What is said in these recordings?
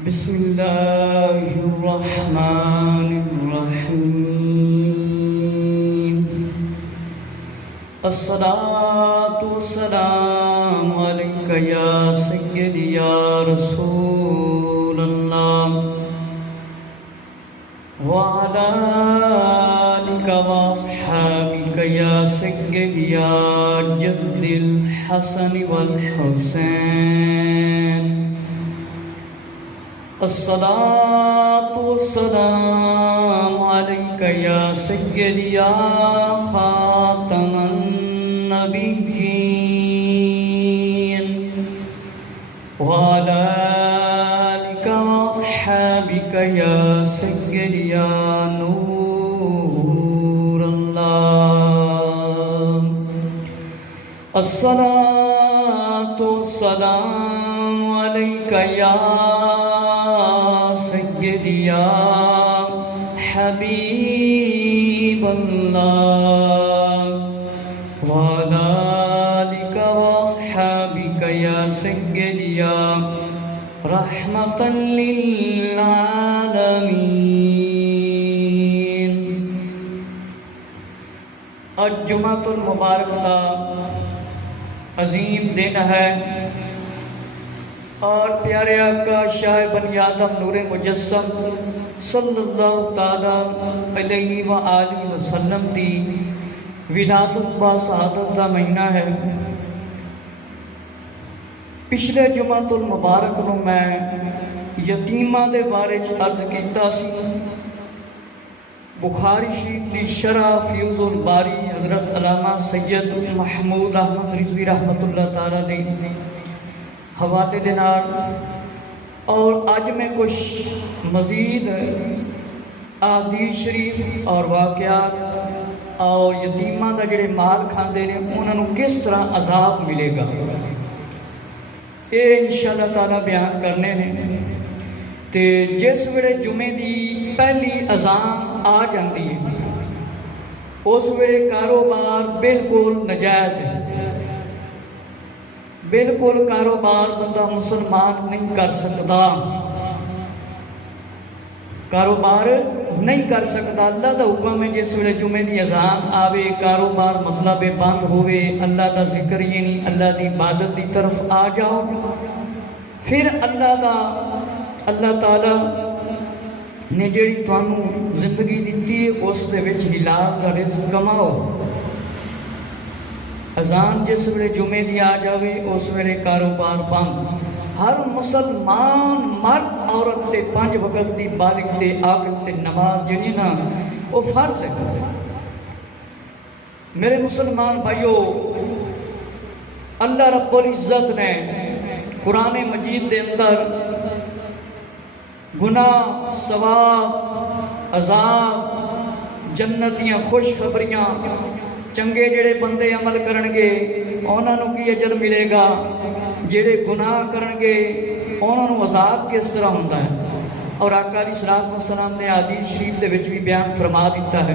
بسم الله الرحمن الرحيم. الصلاة والسلام عليك يا سيدي يا رسول الله وعلى آلك وأصحابك يا سيدي يا جد الحسن والحسين. الصلاة والسلام عليك يا سيدي يا خاتم النبيين وعلى آلك وأصحابك يا سيدي يا نور الله. الصلاة والسلام عليك يا سيدي يا حبيب الله وعلى آلك وأصحابك يا سيدي يا رحمة للعالمين. آج جمعۃ المبارک کا عظیم دن ہے اور پیارے آقا شاہ بنی آدم نور مجسم صلی اللہ تعالیٰ علیہ وآلہ وسلم دی ولادت با سعادت دا مہینہ ہے. پچھلے جمعۃ المبارک نو میں یتیماں دے بارے عرض کیتا سی. بخاری شریف دی شرح فیوز الباری حضرت علامہ سید محمود احمد رضوی رحمۃ اللہ تعالیٰ دی حوالے دے نال اور اج میں کچھ مزید احادیث شریف اور واقعات اور یتیماں دا جڑے مال کھاندے نے انہاں نوں کس طرح عذاب ملے گا اے انشاءاللہ تعالیٰ بیان کرنے نے. تے جس ویلے جمعے دی پہلی اذان آ جاندی ہے اس ویلے کاروبار بالکل نجائز ہے. بالکل کاروبار بندہ مسلمان نہیں کر سکتا. کاروبار نہیں کر سکتا. اللہ دا حکم ہے جس ویلے جمعے دی اذان آوے کاروبار مطلب بند ہوئے اللہ دا ذکر یعنی اللہ دی عبادت دی طرف آ جاؤ. پھر اللہ تعالیٰ نے جیڑی تانوں زندگی دیتی ہے اس دے وچ حلال دا رزق کماؤ. اذان جس ویلے جمعے دی آ جاوے اس ویلے کاروبار بند. ہر مسلمان مرد عورت تے 5 وقت دی بالغ تے عاقل تے نماز جڑی نا وہ فرض ہے. میرے مسلمان بھائیو، اللہ رب العزت نے قرآن مجید دے اندر گناہ، ثواب، عذاب، جنت دیاں خوشخبریاں، چنگے جڑے بندے عمل کرنگے انہاں نوں کی اجر ملے گا، جڑے گناہ کرنگے انہاں نوں عذاب کس طرح ہوندا ہے. اور آقا علیہ الصلوۃ والسلام نے حدیث شریف دے وچ بھی بیان فرما دیتا ہے.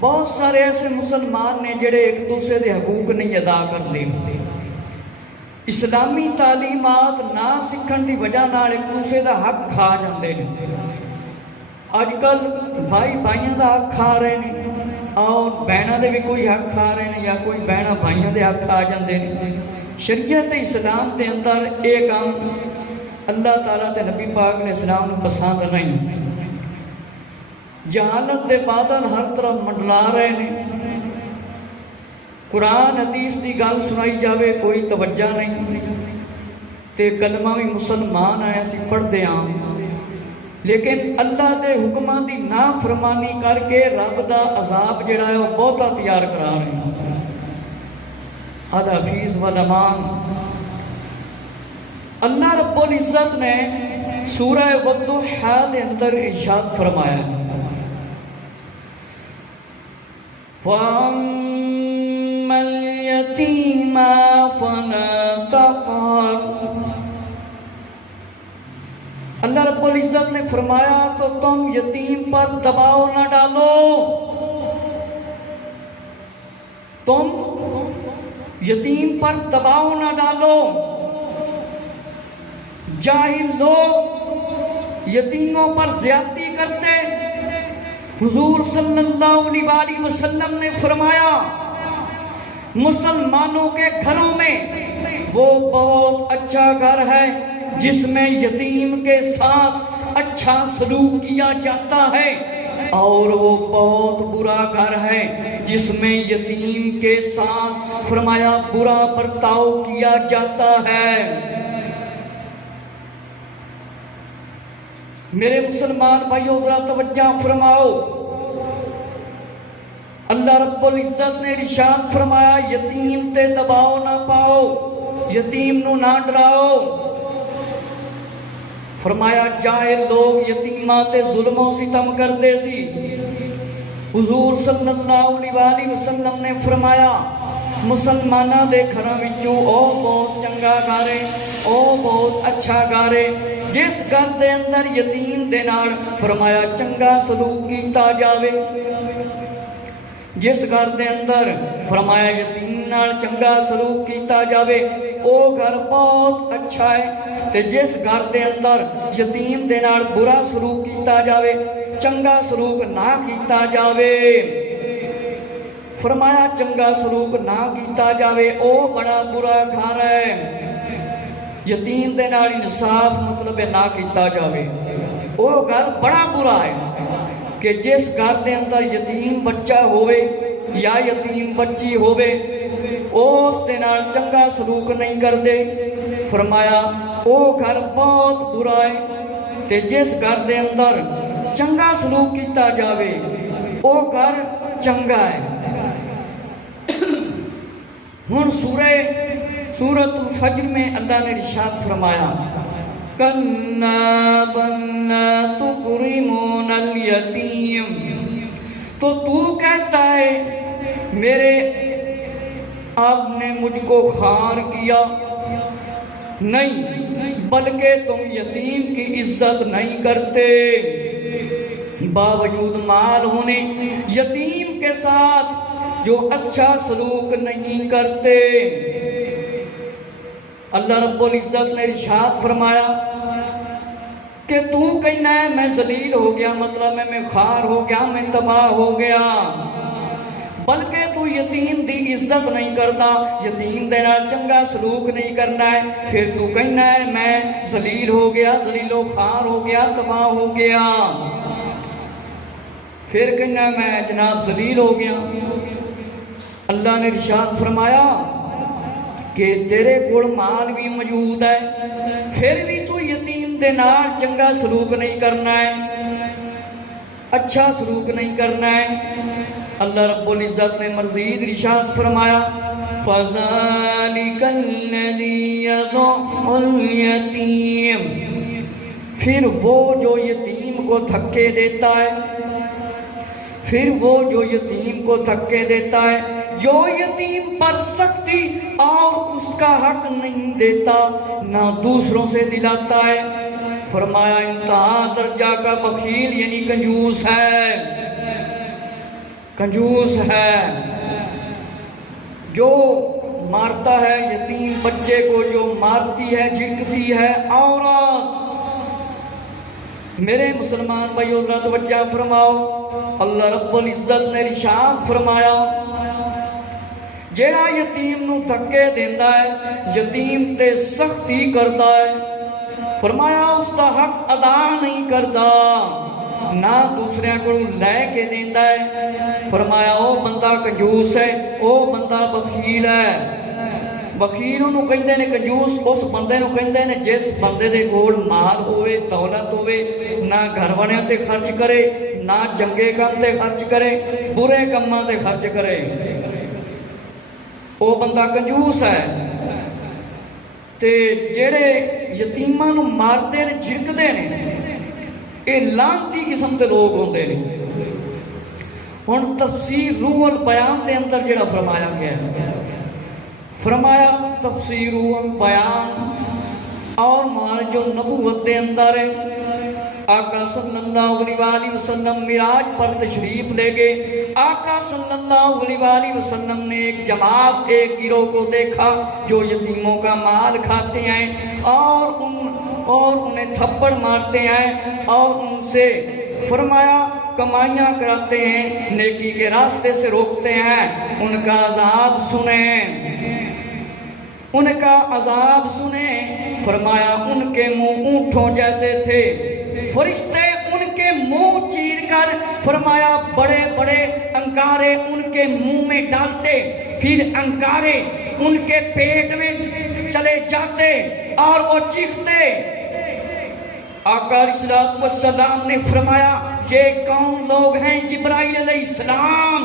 بہت سارے ایسے مسلمان نے جڑے ایک دوسرے دے حقوق نہیں ادا کرتے. اسلامی تعلیمات نہ سکھن دی وجہ نال ایک دوسرے دا حق کھا جاندے نے. اج کل بھائی بھائیاں دا حق کھا رہے ہیں اور بہناں دے بھی کوئی حق کھا رہے ہیں یا کوئی بہناں بھائیاں دے حق کھا جاندے نے. شریعت اسلام دے اندر ایک کام اللہ تعالیٰ تے نبی پاک نے اسلام پسند نہیں. جہالت دے بادل ہر طرف منڈلا رہے ہیں. قرآن حدیث دی گل سنائی جاوے کوئی توجہ نہیں. تے کلمہ بھی مسلمان آیا سی پڑھ دے ہاں لیکن اللہ دے حکماں دی نافرمانی کر کے رب دا عذاب جڑا ہے وہ بہتا تیار کرا رہے ہیں. الحفیظ والامان. اللہ رب العزت نے سورہ والضحیٰ دے اندر ارشاد فرمایا وَأَمَّا الْيَتِيمَ فَلَا تَقْهَرْ. اللہ رب العزت نے فرمایا تو تم یتیم پر دباؤ نہ ڈالو. تم یتیم پر دباؤ نہ ڈالو. جاہل لوگ یتیموں پر زیادتی کرتے، حضور صلی اللہ علیہ وسلم نے فرمایا مسلمانوں کے گھروں میں وہ بہت اچھا گھر ہے جس میں یتیم کے ساتھ اچھا سلوک کیا جاتا ہے، اور وہ بہت برا گھر ہے جس میں یتیم کے ساتھ فرمایا برا برتاؤ کیا جاتا ہے۔ میرے مسلمان بھائیو ذرا توجہ فرماؤ، اللہ رب العزت نے ارشاد فرمایا یتیم تے دباؤ نہ پاؤ، یتیم نو نہ ڈراؤ۔ فرمایا جاہل لوگ یتیماں تے ظلم و ستم کردے سی، حضور صلی اللہ علیہ وسلم نے فرمایا مسلمانہ دے گھراں وچوں او بہت چنگا گھر ہے، او بہت اچھا گھر ہے جس گھر دے اندر یتیم دے نال فرمایا چنگا سلوک کیتا جاوے، جس گھر دے اندر فرمایا یتیم نال چنگا سلوک کیتا جاوے او گھر بہت اچھا ہے، تے جس گھر دے اندر یتیم دے نال برا سلوک کیتا جاوے، چنگا سلوک نہ کیتا جاوے، فرمایا چنگا سلوک نہ کیتا جاوے او بڑا برا گھر ہے۔ یتیم دے نال انصاف مطلب نہ کیتا جاوے او گھر بڑا برا ہے کہ جس گھر دے اندر یتیم بچہ ہوئے یا یتیم بچی ہوئے اس دے نال چنگا سلوک نہیں کر دے، فرمایا او گھر بہت برا ہے، تے جس گھر دے اندر چنگا سلوک کیتا جاوے او گھر چنگا ہے۔ ہن سورۃ الفجر میں اللہ نے ارشاد فرمایا کَنَّا بَنَّا تُكْرِمُونَ الْيَتِيمِ، تو کہتا ہے میرے آپ نے مجھ کو خوار کیا، نہیں بلکہ تم یتیم کی عزت نہیں کرتے، باوجود مال ہونے یتیم کے ساتھ جو اچھا سلوک نہیں کرتے۔ اللہ رب العزت نے ارشاد فرمایا کہ تو کہنا ہے میں ذلیل ہو گیا، مطلب میں خوار ہو گیا، میں تباہ ہو گیا، بلکہ تو یتیم دی عزت نہیں کرتا، یتیم دے نال چنگا سلوک نہیں کرنا ہے، پھر تو کہنا ہے میں ذلیل ہو گیا، ذلیل و خوار ہو گیا، تباہ ہو گیا، پھر کہنا ہے میں جناب ذلیل ہو گیا۔ اللہ نے ارشاد فرمایا کہ تیرے کول مال بھی موجود ہے پھر بھی تو یتیم دے نال چنگا سلوک نہیں کرنا ہے، اچھا سلوک نہیں کرنا ہے۔ اللہ رب العزت نے مزید ارشاد فرمایا فَذَلِكَ الَّذِي يَدُعُّ الْيَتِيمَ، پھر وہ جو یتیم کو دھکے دیتا ہے، پھر وہ جو یتیم کو دھکے دیتا ہے، جو یتیم پر سختی اور اس کا حق نہیں دیتا نہ دوسروں سے دلاتا ہے، فرمایا انتہا درجہ کا بخیل یعنی کنجوس ہے، کنجوس ہے، جو مارتا ہے یتیم بچے کو، جو مارتی ہے جھڑکتی ہے عورت۔ میرے مسلمان بھائیو ذرا توجہ فرماؤ، اللہ رب العزت نے ارشاد فرمایا جیڑا یتیم نو دھکے دیندا ہے، یتیم تے سختی کردا ہے، فرمایا اس دا حق ادا نہیں کردا، نہ دوسرے کو لے کے دیندا ہے، فرمایا او بندہ کنجوس ہے، او بندہ بخیل ہے۔ بخیل انہوں کہندے نے کنجوس اس بندے نو کہندے نے جس بندے دے کول مال ہوئے، دولت ہوئے، نہ گھر بنے تے خرچ کرے، نہ چنگے کام تے خرچ کرے، برے کاماں تے خرچ کرے، او بندہ کنجوس ہے۔ تے جڑے یتیماں نو مارتے نے جھڑکدے نے اے لعنتی قسم دے لوگ ہوندے نے۔ ہن تفسیر روح البیان دے اندر جڑا فرمایا گیا ہے، فرمایا تفسیر روح البیان اور ہمارے جو نبوت دے اندر ہے، آقا صلی اللہ علیہ وسلم معراج پر تشریف لے گئے، آقا صلی اللہ علیہ وسلم نے ایک جماعت، ایک گروہ کو دیکھا جو یتیموں کا مال کھاتے ہیں اور ان اور انہیں تھپڑ مارتے ہیں اور ان سے فرمایا کمائیاں کراتے ہیں، نیکی کے راستے سے روکتے ہیں، ان کا عذاب سنیں، ان کا عذاب سنیں۔ فرمایا ان کے منہ اونٹوں جیسے تھے، فرشتے ان کے منہ چیر کر فرمایا بڑے بڑے انگارے ان کے منہ میں ڈالتے، پھر انگارے ان کے پیٹ میں چلے جاتے اور وہ چیختے۔ آقا علیہ السلام نے فرمایا یہ کون لوگ ہیں؟ جبرائیل علیہ السلام۔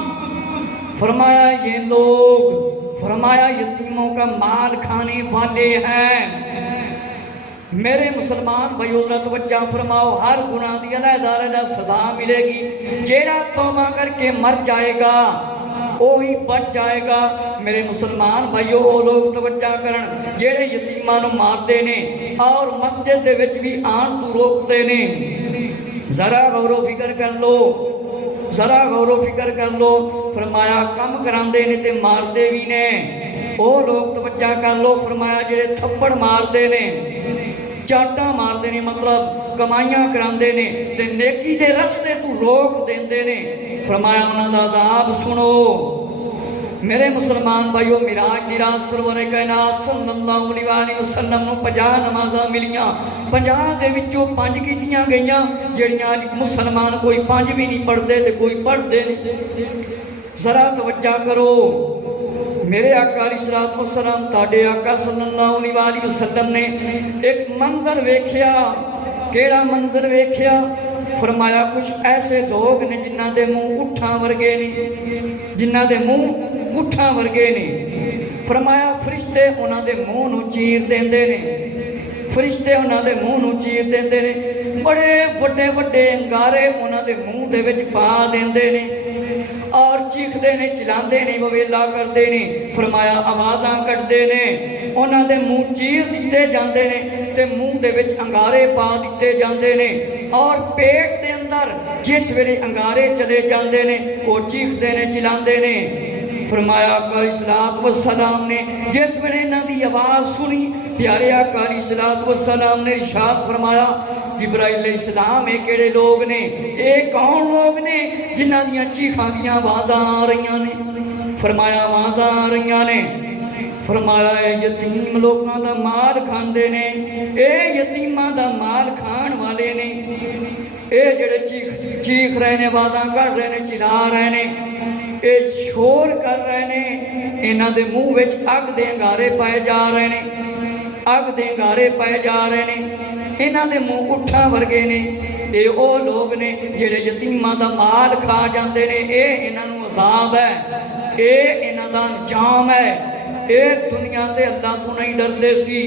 فرمایا یہ لوگ فرمایا یتیموں کا مال کھانے والے ہیں۔ میرے مسلمان بھائیو ذرا توجہ فرماؤ، ہر گناہ دی علیحدہ علیحدہ سزا ملے گی۔ جیڑا توبہ کر کے مر جائے گا وہی بچ جائے گا۔ میرے مسلمان بھائیو وہ لوگ توجہ کرن جیڑے یتیماں نوں مارتے نے اور مسجد دے وچ بھی آن تو روکتے نے، ذرا غور و فکر کر لو، ذرا غور و فکر کر لو۔ فرمایا کم کراندے نے تے ماردے بھی نے، وہ لوگ توجہ کر لو۔ فرمایا جڑے تھپڑ ماردے نے، چاٹاں ماردے نے، مطلب کمائیاں کراندے نے تے نیکی دے رستے تو روک دیندے نے، فرمایا انہاں دا عذاب سنو۔ میرے مسلمان بھائیو معراج دی رات سرور کائنات صلی اللہ علیہ وآلہ وسلم نو 50 نمازاں ملیاں، 50 دے وچوں 5 کیتیاں گئیاں جڑیاں اج مسلمان کوئی 5 بھی نہیں پڑھدے تے کوئی پڑھدے نہیں۔ ذرا توجہ کرو، میرے آقا علیہ السلام تاڑے آقا صلی اللہ علیہ وآلہ وسلم نے ایک منظر ویکھیا۔ کیڑا منظر ویکھیا؟ فرمایا کچھ ایسے لوگ نے جنہاں دے منہ اٹھاں ورگے نے، جنہاں دے منہ اٹھاں ورگے نے۔ فرمایا فرشتے انہاں دے منہ نو چیر دیندے نے، فرشتے انہاں دے منہ نو چیر دیندے نے، بڑے وڈے وڈے انگارے انہاں دے منہ دے وچ پا دیندے نے اور چیخدے نے، چلاندے نے، وویلا کردے نے۔ فرمایا آوازاں کٹدے نے، انہاں دے منہ چیر دتے جاندے نے تے منہ دے وچ انگارے پا دتے جاندے نے، اور پیٹ دے اندر جس ویلے انگارے چلے جاندے نے وہ چیخدے نے، چلاندے نے۔ فرمایا آقا علیہ السلام نے جس ویلے انہاں دی آواز سنی، پیارے آقا علیہ السلام نے ارشاد فرمایا جبرائیل علیہ السلام اے کیڑے لوگ نے، اے کون لوگ نے جنہاں دیاں چیخاں دیاں آوازاں آ رہیاں نے؟ فرمایا آوازاں آ رہیاں نے۔ فرمایا اے یتیم لوگاں دا مال کھاندے نے، اے یتیماں دا مال کھان والے نے، اے جڑے چیخ رہے نے، آوازاں کر رہے نے، چلا رہے نے، اے شور کر رہے نے، انہاں دے منہ وچ اگ دے انگارے پائے جا رہے نے، اگ دے انگارے پائے جا رہے نے، انہاں دے منہ اٹھاں ورگے نے۔ اے او لوگ نے جڑے یتیماں دا مال کھا جاندے نے، اے انہاں نوں عذاب ہے، اے انہاں دا انجام ہے۔ اے دنیا تے اللہ تو نہیں ڈردے سی،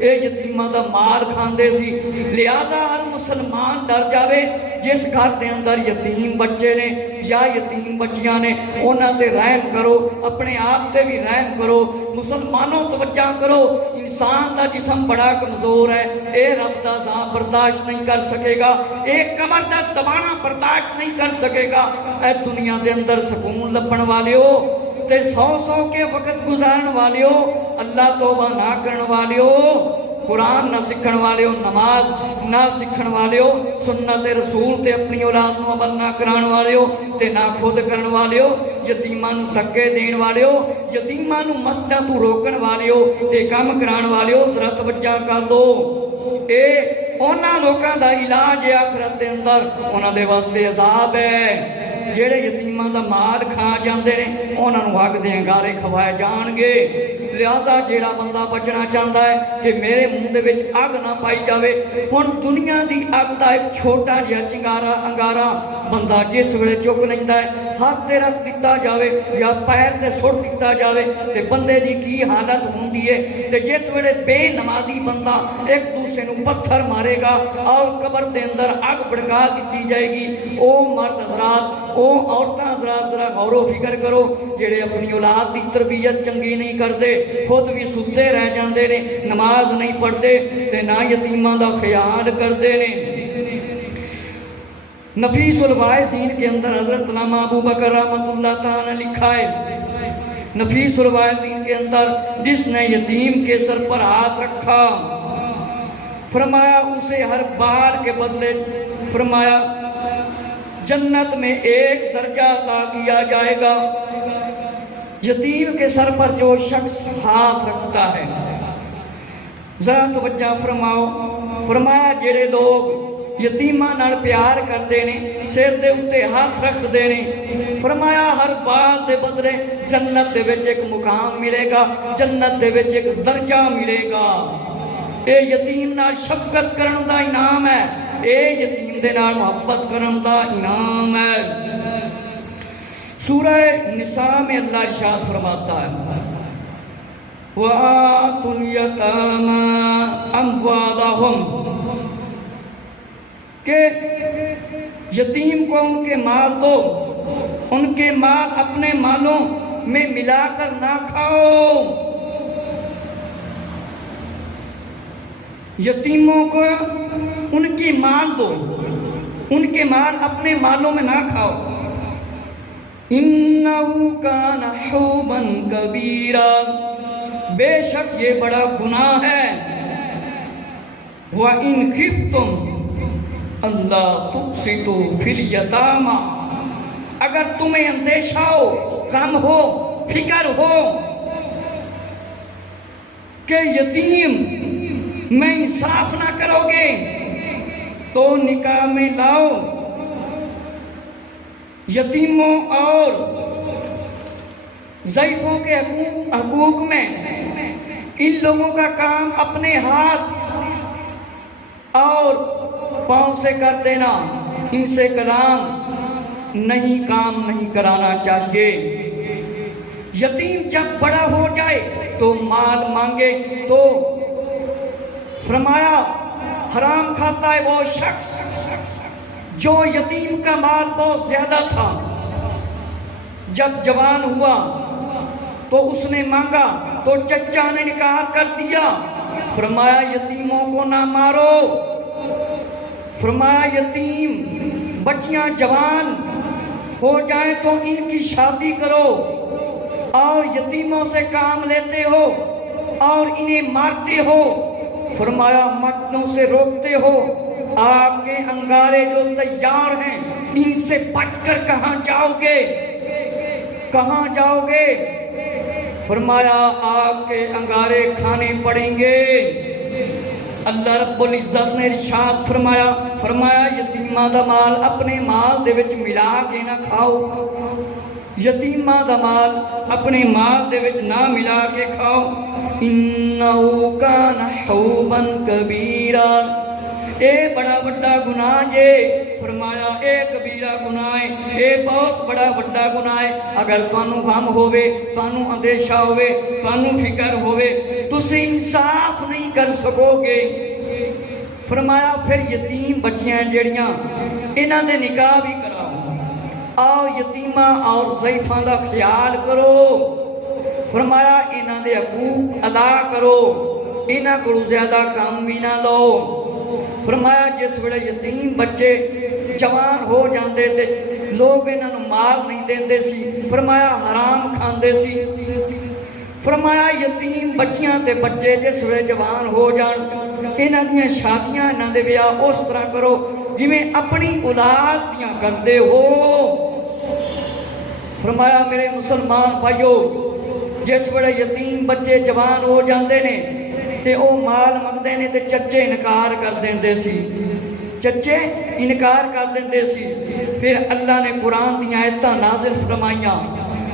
اے یتیماں دا مال کھاندے سی۔ لہٰذا ہر مسلمان ڈر جاوے جس گھر دے اندر یتیم بچے نے یا یتیم بچیاں نے، انہاں تے رحم کرو، اپنے آپ تے بھی رحم کرو۔ مسلمانوں توجہ کرو، انسان دا جسم بڑا کمزور ہے، اے رب دا عذاب برداشت نہیں کر سکے گا، اے قبر دا دبانا برداشت نہیں کر سکے گا۔ اے دنیا دے اندر سکون لبن والے ہو تے 100 کے وقت گزارن والے ہو، اللہ توبہ نہ کرن والے ہو، قرآن نہ سکھن والے ہو، نماز نہ سکھن والے ہو، سنت رسول تے اپنی اولاد نو عمل نہ کران والے ہو تے نہ خود کرن والے ہو، یتیماں نو دھکے دین والے ہو، یتیماں نو مسجداں تو روکن والے ہو تے کم کران والے ہو، ذرا توجہ کر لو۔ اے انہاں لوکاں دا علاج ہے آخرت دے اندر، انہاں دے واسطے عذاب ہے۔ جڑے یتیماں دا مال کھا جاندے نے انہاں نوں اگ دے انگارے کھوائے جان گے۔ لہٰذا جیڑا بندہ بچنا چاہتا ہے کہ میرے منہ دے وچ اگ نہ پائی جاوے، ہن دنیا دی اگ دا ایک چھوٹا جہا چنگارا انگارا بندہ جس ویلے چک لیندا ہے، ہاتھ تے رکھ دتا جاوے یا پیر تے سٹ دتا جاوے تے بندے دی کی حالت ہوندی ہے۔ تے جس ویلے بے نمازی بندہ ایک دوسرے نوں پتھر مارے گا اور قبر دے اندر اگ بڑکا دتی جائے گی۔ او مرد حضرات، او عورتاں حضرات ذرا غور و فکر کرو، جڑے اپنی اولاد دی تربیت چنگی نہیں کردے، خود بھی ستے رہ جاندے نے، نماز نہیں پڑھدے تے نہ یتیماں دا خیال کردے نے۔ نفیس الواعظین کے اندر حضرت علامہ ابو بکر رحمۃ اللہ تعالی لکھا ہے، نفیس الواعظین کے اندر جس نے یتیم کے سر پر ہاتھ رکھا، فرمایا اسے ہر بال کے بدلے فرمایا جنت میں ایک درجہ عطا کیا جائے گا۔ یتیم کے سر پر جو شخص ہاتھ رکھتا ہے، ذرا توجہ فرماؤ، فرمایا جڑے لوگ یتیماں نال پیار کردے نے، سر دے اُتے ہاتھ رکھ دے نے، فرمایا ہر بال دے بدلے جنت دے وچ ایک مقام ملے گا، جنت دے وچ ایک درجہ ملے گا۔ اے یتیم نال شفقت کرن دا انعام ہے، اے یتیم دے نال محبت کرن دا انعام ہے۔ سورہ نساء میں اللہ ارشاد فرماتا ہے وَآتُوا الْيَتَامَىٰ أَمْوَالَهُمْ، کہ یتیم کو ان کے مال دو، ان کے مال اپنے مالوں میں ملا کر نہ کھاؤ۔ یتیموں کو ان کی مال دو، ان کے مال اپنے مالوں میں نہ کھاؤ۔ إِنَّهُ كَانَ حُوبًا كَبِيرًا، بے شک یہ بڑا گناہ ہے۔ وَإِنْ خِفْتُمْ أَلَّا تُقْسِطُوا فِي الْيَتَامَىٰ، اگر تمہیں اندیشہ ہو، غم ہو، فکر ہو کہ یتیم میں انصاف نہ کرو گے تو نکاح میں لاؤ۔ یتیموں اور ضعیفوں کے حقوق میں ان لوگوں کا کام اپنے ہاتھ اور پاؤں سے کر دینا، ان سے کلام نہیں، کام نہیں کرانا چاہیے۔ یتیم جب بڑا ہو جائے تو مال مانگے تو فرمایا حرام کھاتا ہے وہ شخص جو یتیم کا مال بہت زیادہ تھا، جب جوان ہوا تو اس نے مانگا تو چچا نے انکار کر دیا، فرمایا یتیموں کو نہ مارو، فرمایا یتیم بچیاں جوان ہو جائیں تو ان کی شادی کرو، اور یتیموں سے کام لیتے ہو اور انہیں مارتے ہو، فرمایا مردوں سے روکتے ہو، آپ کے انگارے جو تیار ہیں ان سے بچ کر کہاں جاؤ گے، کہاں جاؤ گے؟ فرمایا آپ کے انگارے کھانے پڑیں گے۔ اللہ رب العزت نے ارشاد فرمایا، فرمایا یتیماں دا مال اپنے مال دے وچ ملا کے نہ کھاؤ، یتیماں دا مال اپنے مال دے وچ نہ ملا کے کھاؤ۔ انہو کان حوبا کبیرا، اے بڑا بڑا گناہ جے، فرمایا اے کبیرہ گناہ ہے، اے بہت بڑا بڑا گناہ ہے۔ اگر تانوں غم ہووے، تانوں اندیشہ ہووے، تانوں فکر ہووے، تسی انصاف نہیں کر سکو گے، فرمایا پھر یتیم بچیاں جڑیاں انہاں دے نکاح بھی کراؤ، اور یتیماں اور ضعیفاں دا خیال کرو، فرمایا انہاں دے حقوق ادا کرو، انہاں کو زیادہ کام بھی نہ لو۔ فرمایا جس ویلے یتیم بچے جوان ہو جاندے تے لوگ انہاں نوں مال نہیں دیندے سی، فرمایا حرام کھاندے سی، فرمایا یتیم بچیاں تے بچے جس ویلے جوان ہو جان انہاں دیاں شادیاں، انہاں دے بیاہ اس طرح کرو جویں اپنی اولاد دیاں کردے ہو۔ فرمایا میرے مسلمان بھائیو، جس ویلے یتیم بچے جوان ہو جاندے نے تے او مال منگدے نے تے چچے انکار کر دیندے سی، چچے انکار کر دیندے سی، پھر اللہ نے قرآن دی آیتاں نازل فرمائیاں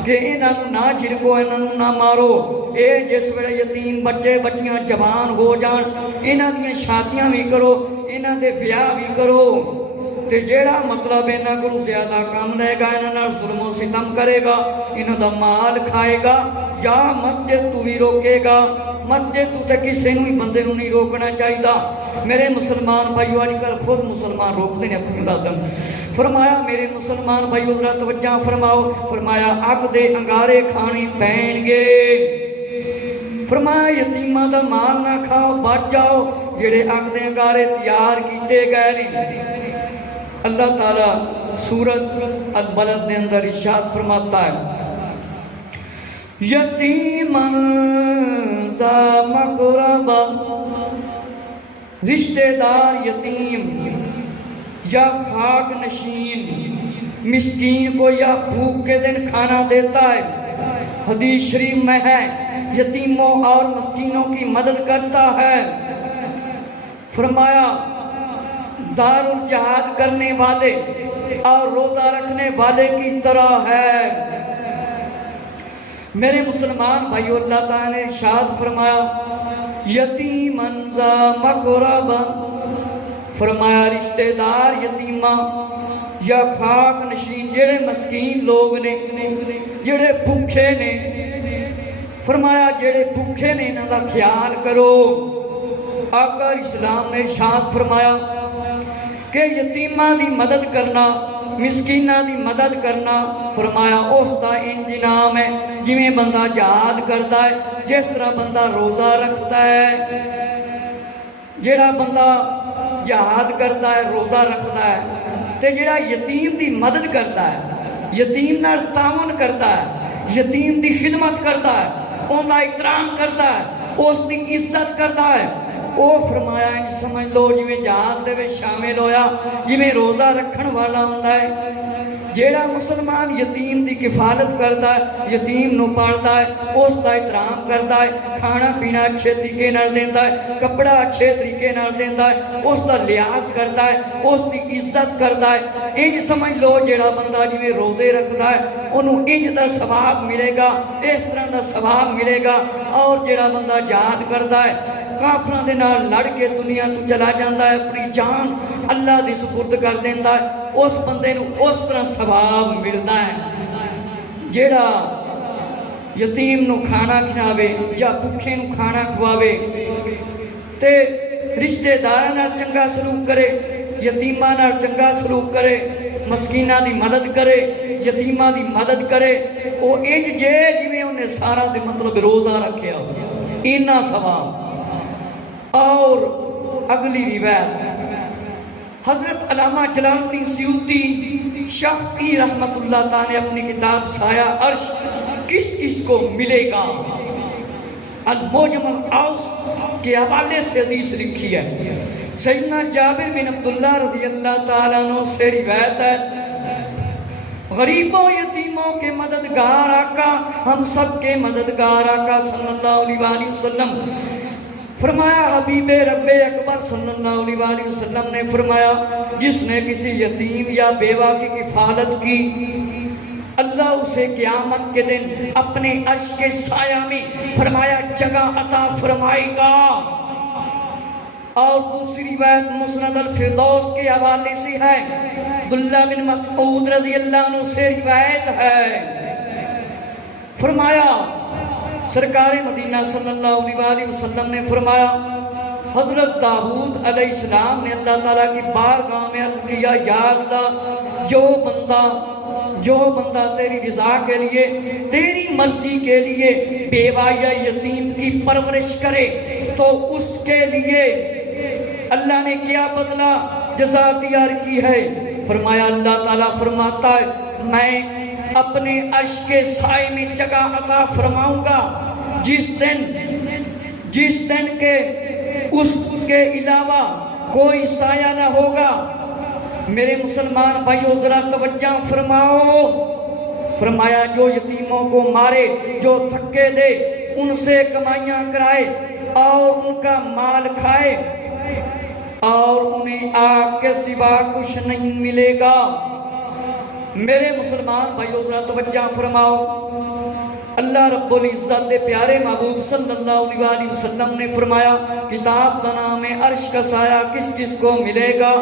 کہ انہاں نوں نہ جھڑکو، انہاں نوں نہ مارو، اے جس ویلے یتیم بچے بچیاں جوان ہو جان انہاں دیاں شادیاں بھی کرو، انہاں دے بیاہ بھی کرو، تے جیڑا مطلب انہاں کو زیادہ کام رہے گا، انہاں نال ظلم و ستم کرے گا، انہاں دا مال کھائے گا، یا مسجد تو بھی روکے گا، مسجد تو تے کسے نوں ہی بندے نوں نہیں روکنا چاہیدا۔ میرے مسلمان بھائیو، اج کل خود مسلمان روک دے نے اپنی اولاداں، فرمایا میرے مسلمان بھائیو ذرا توجہ فرماؤ، فرمایا اگ دے انگارے کھانے پین گے، فرمایا یتیماں دا مال نہ کھاؤ، بچ جاؤ جڑے اگ دے انگارے تیار کیتے گئے نے۔ اللہ تعالیٰ سورۃ البلد دے اندر ارشاد فرماتا ہے یتیماً ذا مقربہ رشتہ دار یتیم یا خاک نشین مسکین کو یا بھوک کے دن کھانا دیتا ہے، حدیث شریف میں ہے یتیموں اور مسکینوں کی مدد کرتا ہے۔ فرمایا دار الجہاد کرنے والے اور روزہ رکھنے والے کی طرح ہے۔ میرے مسلمان بھائیو، اللہ تعالیٰ نے ارشاد فرمایا یتیمن ذا مقربہ، فرمایا رشتہ دار یتیمہ یا خاک نشین جڑے مسکین لوگ نے، جڑے بھوکے نے، فرمایا جڑے بھوکے نے انہاں دا خیال کرو۔ آقا اسلام نے ارشاد فرمایا کہ یتیماں دی مدد کرنا، مسکیناں دی مدد کرنا، فرمایا اس دا انج نام ہے جویں بندہ جہاد کرتا ہے، جس طرح بندہ روزہ رکھتا ہے۔ جڑا بندہ جہاد کرتا ہے، روزہ رکھتا ہے، تے جڑا یتیم دی مدد کرتا ہے، یتیم نال تعاون کرتا ہے، یتیم دی خدمت کرتا ہے، ان دا احترام کرتا ہے، اس دی عزت کرتا ہے، او فرمایا انج سمجھ لو جویں جہاد دے وچ شامل ہویا، جویں روزہ رکھن والا ہوندا ہے۔ جیڑا مسلمان یتیم دی کفالت کرتا ہے، یتیم نو پالتا ہے، اس دا احترام کرتا ہے، کھانا پینا اچھے طریقے نال دیندا ہے، کپڑا اچھے طریقے نال دیندا ہے، اس دا لحاظ کرتا ہے، اس دی عزت کرتا ہے، انج سمجھ لو جیڑا بندہ جویں روزے رکھدا ہے انہوں انج دا ثواب ملے گا، اس طرح دا ثواب ملے گا۔ اور جیڑا بندہ جہاد کرتا ہے، کافراں دے نال لڑ کے دنیا تو چلا جاندا ہے، اپنی جان اللہ دی سپرد کر دیندا ہے، اس بندے نو اس طرح ثواب ملدا ہے۔ جیڑا یتیم نو کھانا کھلاوے یا بھوکے نو کھانا کھواوے تے رشتہ داراں نال چنگا سلوک کرے، یتیماں نال چنگا سلوک کرے، مسکیناں دی مدد کرے، یتیماں دی مدد کرے، او انج جے جویں انہیں سارا دے مطلب روزہ رکھیا ہو، اینا ثواب۔ اور اگلی روایت حضرت علامہ جلال الدین سیوطی شافعی رحمت اللہ تعالی اپنی کتاب سایہ عرش کس کس کو ملے گا الموجم الاوسط کے حوالے سے حدیث لکھی ہے۔ سیدنا جابر بن عبداللہ رضی اللہ تعالیٰ عنہ سے روایت ہے، غریبوں یتیموں کے مددگار آقا، ہم سب کے مددگار آقا صلی اللہ علیہ وآلہ وسلم، فرمایا حبیب رب اکبر صلی اللہ علیہ وآلہ وسلم نے فرمایا جس نے کسی یتیم یا بیوہ کی کفالت کی، اللہ اسے قیامت کے دن اپنے عرش کے سایہ میں فرمایا جگہ عطا فرمائے گا۔ اور دوسری روایت مسند الفردوس کے حوالے سے ہے، عبداللہ بن مسعود رضی اللہ عنہ سے روایت ہے، فرمایا سرکار مدینہ صلی اللہ علیہ وآلہ وسلم نے فرمایا حضرت داؤد علیہ السلام نے اللہ تعالیٰ کی بارگاہ میں عرض کیا، یا اللہ جو بندہ تیری رضا کے لیے، تیری مرضی کے لیے بیوہ یا یتیم کی پرورش کرے تو اس کے لیے اللہ نے کیا بدلہ جزا تیار کی ہے؟ فرمایا اللہ تعالیٰ فرماتا ہے میں اپنے عرش کے سائے میں جگہ عطا فرماؤں گا جس دن کے اس کے علاوہ کوئی سایہ نہ ہوگا۔ میرے مسلمان بھائیو ذرا توجہ فرماؤ، فرمایا جو یتیموں کو مارے، جو تھکے دے، ان سے کمائیاں کرائے اور ان کا مال کھائے اور انہیں آگ کے سوا کچھ نہیں ملے گا۔ میرے مسلمان بھائیو ذرا توجہ فرماؤ، اللہ رب العزت دے پیارے محبوب صلی اللہ علیہ وآلہ وسلم نے فرمایا کتاب دا نام ہے عرش کا سایہ کس کس کو ملے گا؟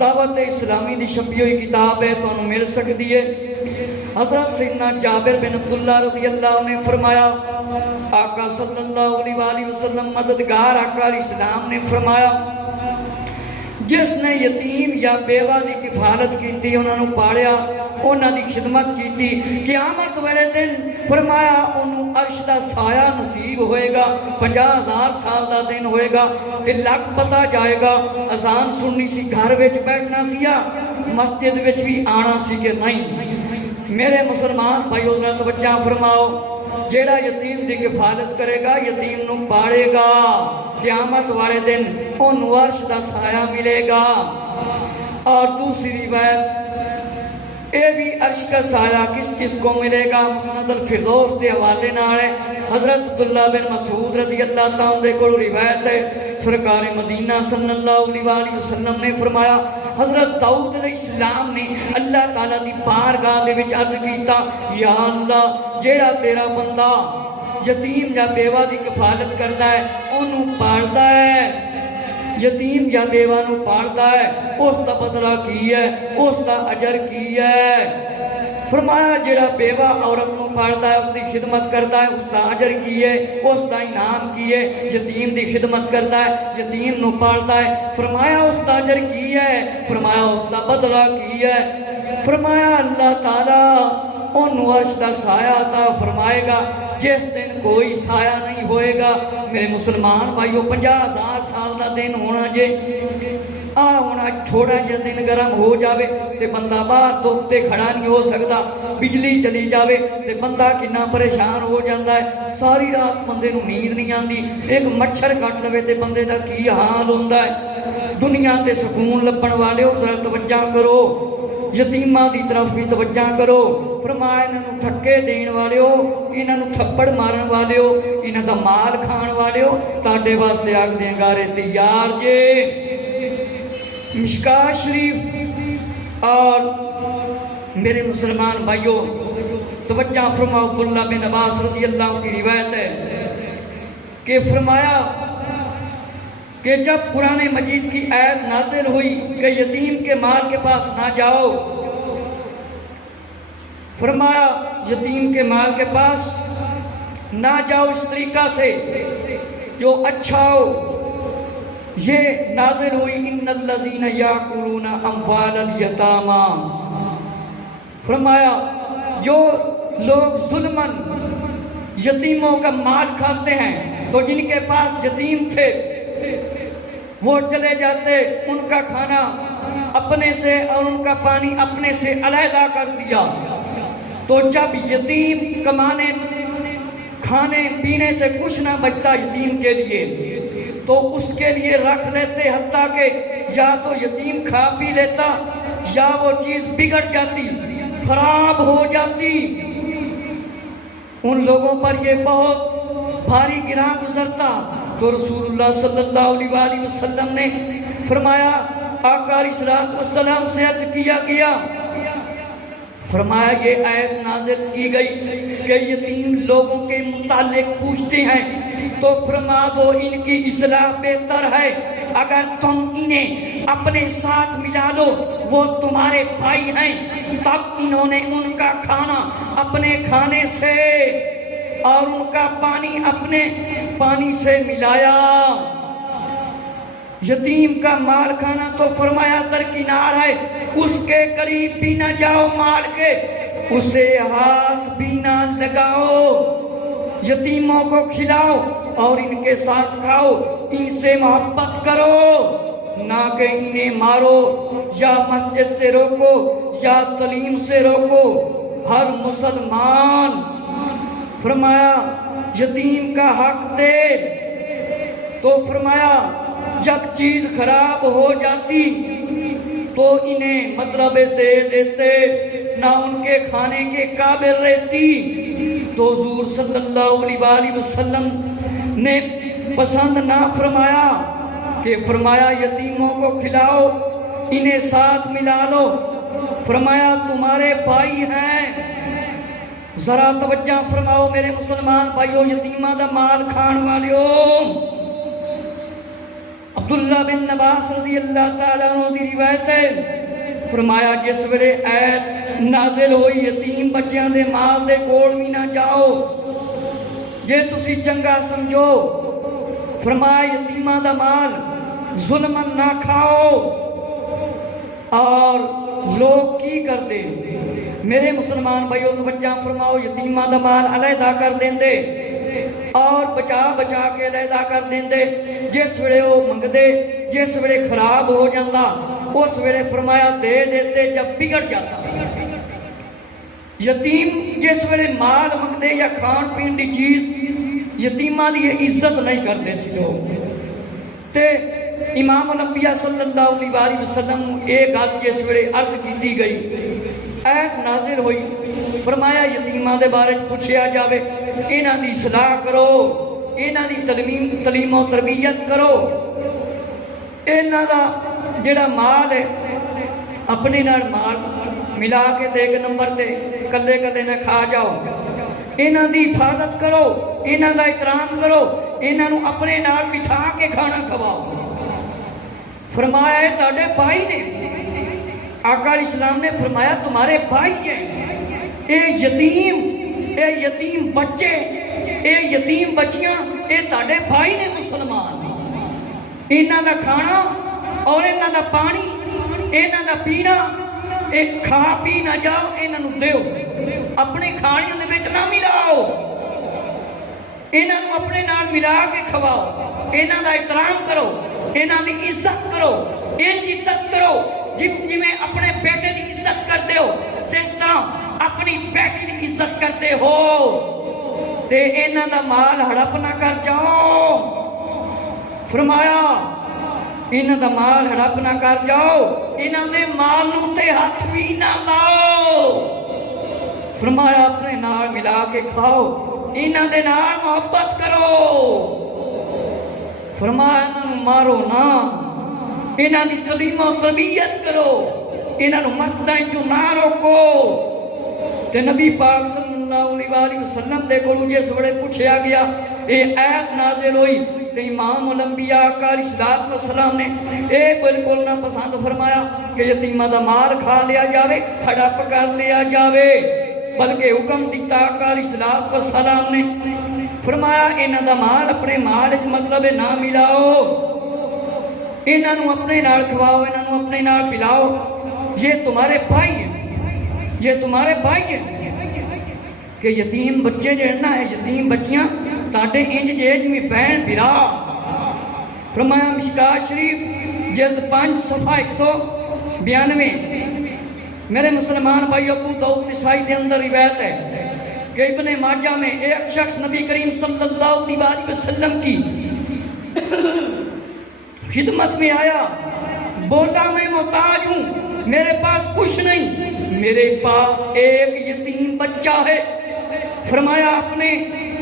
دعوت اسلامی دی چھپی ہوئی کتاب ہے، تو انہوں مل سکتی ہے۔ حضرت سیدنا جابر بن عبداللہ رضی اللہ عنہ نے فرمایا آقا صلی اللہ علیہ وآلہ وسلم مددگار آقا علیہ السلام نے فرمایا جس نے یتیم یا بیوہ دی کفالت کی تھی، انہوں نے پاڑیا، انہوں دی خدمت کی تھی، قیامت والے دن فرمایا انہوں عرش دا سایہ نصیب ہوئے گا، 50,000 سال دا دن ہوئے گا، تے لگ پتا جائے گا اذان سننی سی گھر وچ بیٹھنا سی یا مسجد وچ بھی آنا سی کہ نہیں۔ میرے مسلمان بھائیو ذرا توجہ فرماؤ، جیڑا یتیم دی کفالت کرے گا یتیم نو پاڑے گا، قیامت والے دن ان عرش دا سایہ ملے گا۔ اور دوسری روایت اے بھی عرش کا سایہ کس کس کو ملے گا؟ مسند الفردوس دے حوالے نال ہے، حضرت عبداللہ بن مسعود رضی اللہ تعالیٰ کو روایت ہے، سرکار مدینہ صلی اللہ علیہ وسلم نے فرمایا، حضرت داؤد علیہ السلام نے اللہ تعالیٰ دی بارگاہ دے وچ عرض کیتا، یا اللہ جیڑا تیرا بندہ یتیم یا بیوہ دی کفالت کردا ہے اونوں پالدا ہے، یتیم یا بیوہ نو پالدا ہے، اس دا بدلہ کی ہے، اس دا اجر کی ہے۔ فرمایا جڑا بیوہ عورت نو پالدا ہے، اس دی خدمت کردا ہے، اس دا اجر کی ہے، اس دا انعام کی ہے۔ یتیم دی خدمت کردا ہے، یتیم نو پالدا ہے، فرمایا اس دا اجر کی ہے، فرمایا اس دا بدلہ کی ہے۔ فرمایا اللہ تعالیٰ ان عرش دا سایہ عطا فرمائے گا جس دن کوئی سایہ نہیں ہوئے گا۔ میرے مسلمان بھائیو 50,000 سال دا دن ہونا جے، ہونا تھوڑا جا دن گرم ہو جاوے تے بندہ باہر دوتے کھڑا نہیں ہو سکتا، بجلی چلی جاوے تے بندہ کنا پریشان ہو جاندہ ہے، ساری رات بندے نو نیند نہیں آندی، ایک مچھر کٹ لوے تے بندے دا کی حال ہوندہ ہے۔ دنیا تے سکون لبن والے ہو ذرا توجہ کرو، یتیمہ دی طرف بھی توجہ کرو۔ فرمایا انہوں تھکے دین والے ہو، انہوں تھپڑ مارن والے ہو، انہوں دا مال کھان والے ہو، تاڑے واسطے آگ دیں گارے تیار جے۔ مشکاہ شریف اور میرے مسلمان بھائیو توجہ فرماؤ، عبداللہ بن عباس رضی اللہ کی روایت ہے کہ فرمایا کہ جب قرآن مجید کی آیت نازل ہوئی کہ یتیم کے مال کے پاس نہ جاؤ، فرمایا یتیم کے مال کے پاس نہ جاؤ اس طریقہ سے جو اچھا ہو، یہ نازل ہوئی ان الذین یاکلون اموال الیتامی، فرمایا جو لوگ ظلماً یتیموں کا مال کھاتے ہیں، تو جن کے پاس یتیم تھے وہ چلے جاتے، ان کا کھانا اپنے سے اور ان کا پانی اپنے سے علیحدہ کر دیا، تو جب یتیم کمانے کھانے پینے سے کچھ نہ بچتا یتیم کے لیے تو اس کے لیے رکھ لیتے، حتیٰ کہ یا تو یتیم کھا پی لیتا یا وہ چیز بگڑ جاتی، خراب ہو جاتی۔ ان لوگوں پر یہ بہت بھاری گراں گزرتا، تو رسول اللہ صلی اللہ علیہ وسلم نے فرمایا، آقا علیہ السلام سے عرض کیا گیا، فرمایا یہ آیت نازل کی گئی کہ یتیم لوگوں کے متعلق پوچھتے ہیں تو فرما دو ان کی اصلاح بہتر ہے، اگر تم انہیں اپنے ساتھ ملا لو وہ تمہارے بھائی ہیں۔ تب انہوں نے ان کا کھانا اپنے کھانے سے اور ان کا پانی اپنے پانی سے ملایا۔ یتیم کا مال کھانا تو فرمایا درکنار ہے، اس کے قریب بھی نہ جاؤ، مال کے اسے ہاتھ بھی نہ لگاؤ، یتیموں کو کھلاؤ اور ان کے ساتھ کھاؤ، ان سے محبت کرو، نہ کہ انہیں مارو یا مسجد سے روکو یا تعلیم سے روکو۔ ہر مسلمان فرمایا یتیم کا حق دے، تو فرمایا جب چیز خراب ہو جاتی تو انہیں مطلب دے دیتے، نہ ان کے کھانے کے قابل رہتی، تو حضور صلی اللہ علیہ وسلم نے پسند نہ فرمایا کہ فرمایا یتیموں کو کھلاؤ، انہیں ساتھ ملا لو، فرمایا تمہارے بھائی ہیں۔ ذرا توجہ فرماؤ میرے مسلمان بھائیو، یتیمہ دا مال کھان والے ہو۔ عبداللہ بن عباس رضی اللہ تعالیٰ عنہ دی روایت ہے، فرمایا جس ویلے آیت نازل ہوئی یتیم بچیاں دے مال دے کول بھی نہ جاؤ جے تسی چنگا سمجھو، فرمایا یتیمہ دا مال ظلمن نہ کھاؤ۔ اور لوگ کی کر دے میرے مسلمان بھائیو توجہ فرماؤ، یتیمہ دا مال علیحدہ کر دیں دے اور بچا بچا کے علیحدہ کر دیں دے، جس ویلے وہ منگ دے، جس ویلے خراب ہو جاندہ اس ویلے فرمایا دے دیتے جب بگڑ جاتا۔ یتیم جس ویلے مال منگ دے یا کھان پین دی چیز، یتیمہ دی عزت نہیں کر دے سی لوگ، تے امام الانبیاء صلی اللہ علیہ وسلم ایک گل جس ویلے عرض کی گئی، ایت نازل ہوئی، فرمایا یتیماں دے بارے پوچھیا جاوے، انہاں دی اصلاح کرو، انہاں دی تعلیم و تربیت کرو، انہاں دا جڑا مال ہے اپنے نال مال ملا کے تے ایک نمبر تے کلے کلے نہ کھا جاؤ، انہاں دی حفاظت کرو، انہاں دا احترام کرو، انہاں نو اپنے نال بٹھا کے کھانا کھواؤ۔ فرمایا ہے تاڑے بھائی نے، آقا علیہ السلام نے فرمایا تمہارے بھائی ہیں، اے یتیم بچے، اے یتیم بچیاں، اے تاڑے بھائی نے مسلمان، انہاں دا کھانا اور انہاں دا پانی، انہاں دا پینا، اے کھا پی نہ جاؤ، انہاں نو دیو، اپنے کھانے دے وچ نہ ملاؤ، انہاں نو اپنے نال ملا کے کھواؤ، انہاں دا احترام کرو، انہاں دی عزت کرو، انج عزت کرو جی میں اپنے بیٹے دی عزت کرتے ہو، جس طرح اپنی بیٹی دی عزت کرتے ہو، تے انہاں دا مال ہڑپ نہ کر جاؤ۔ فرمایا انہاں دا مال ہڑپ نہ کر جاؤ، انہاں دے مال نوں تے ہاتھ بھی نہ لاؤ۔ فرمایا اپنے نال ملا کے کھاؤ، انہاں دے نال محبت کرو۔ فرمایا انہاں مارو نہ، انہاں دی تعلیم و تربیت کرو، انہاں نو مسجداں چوں نہ روکو۔ تے نبی پاک صلی اللہ علیہ وسلم دے کولوں جس ویلے پوچھیا گیا، اے ایت نازل ہوئی تے امام الانبیاء آقا علیہ السلام نے اے بالکل نہ پسند فرمایا کہ یتیماں دا مال کھا لیا جاوے، ہڑپ کر لیا جاوے، بلکہ حکم دیتا آقا علیہ السلام نے، فرمایا انہاں دا مال اپنے مال اس مطلب نہ ملاؤ، انہاں نو اپنے نال کھواؤ، انہاں نو اپنے نال پلاؤ، یہ تمہارے بھائی ہیں، یہ تمہارے بھائی ہیں کہ یتیم بچے جڑنا ہے، یتیم بچیاں تاڑے انج جیج میں بہن بھرا۔ فرمایا مشکات شریف جلد 5 صفحہ 192، میرے مسلمان بھائی ابو داؤد نسائی دے اندر روایت ہے کہ ابن ماجہ میں ایک شخص نبی کریم صلی اللہ علیہ وسلم کی خدمت میں آیا، بولا میں محتاج ہوں، میرے پاس کچھ نہیں، میرے پاس ایک یتیم بچہ ہے۔ فرمایا اپنے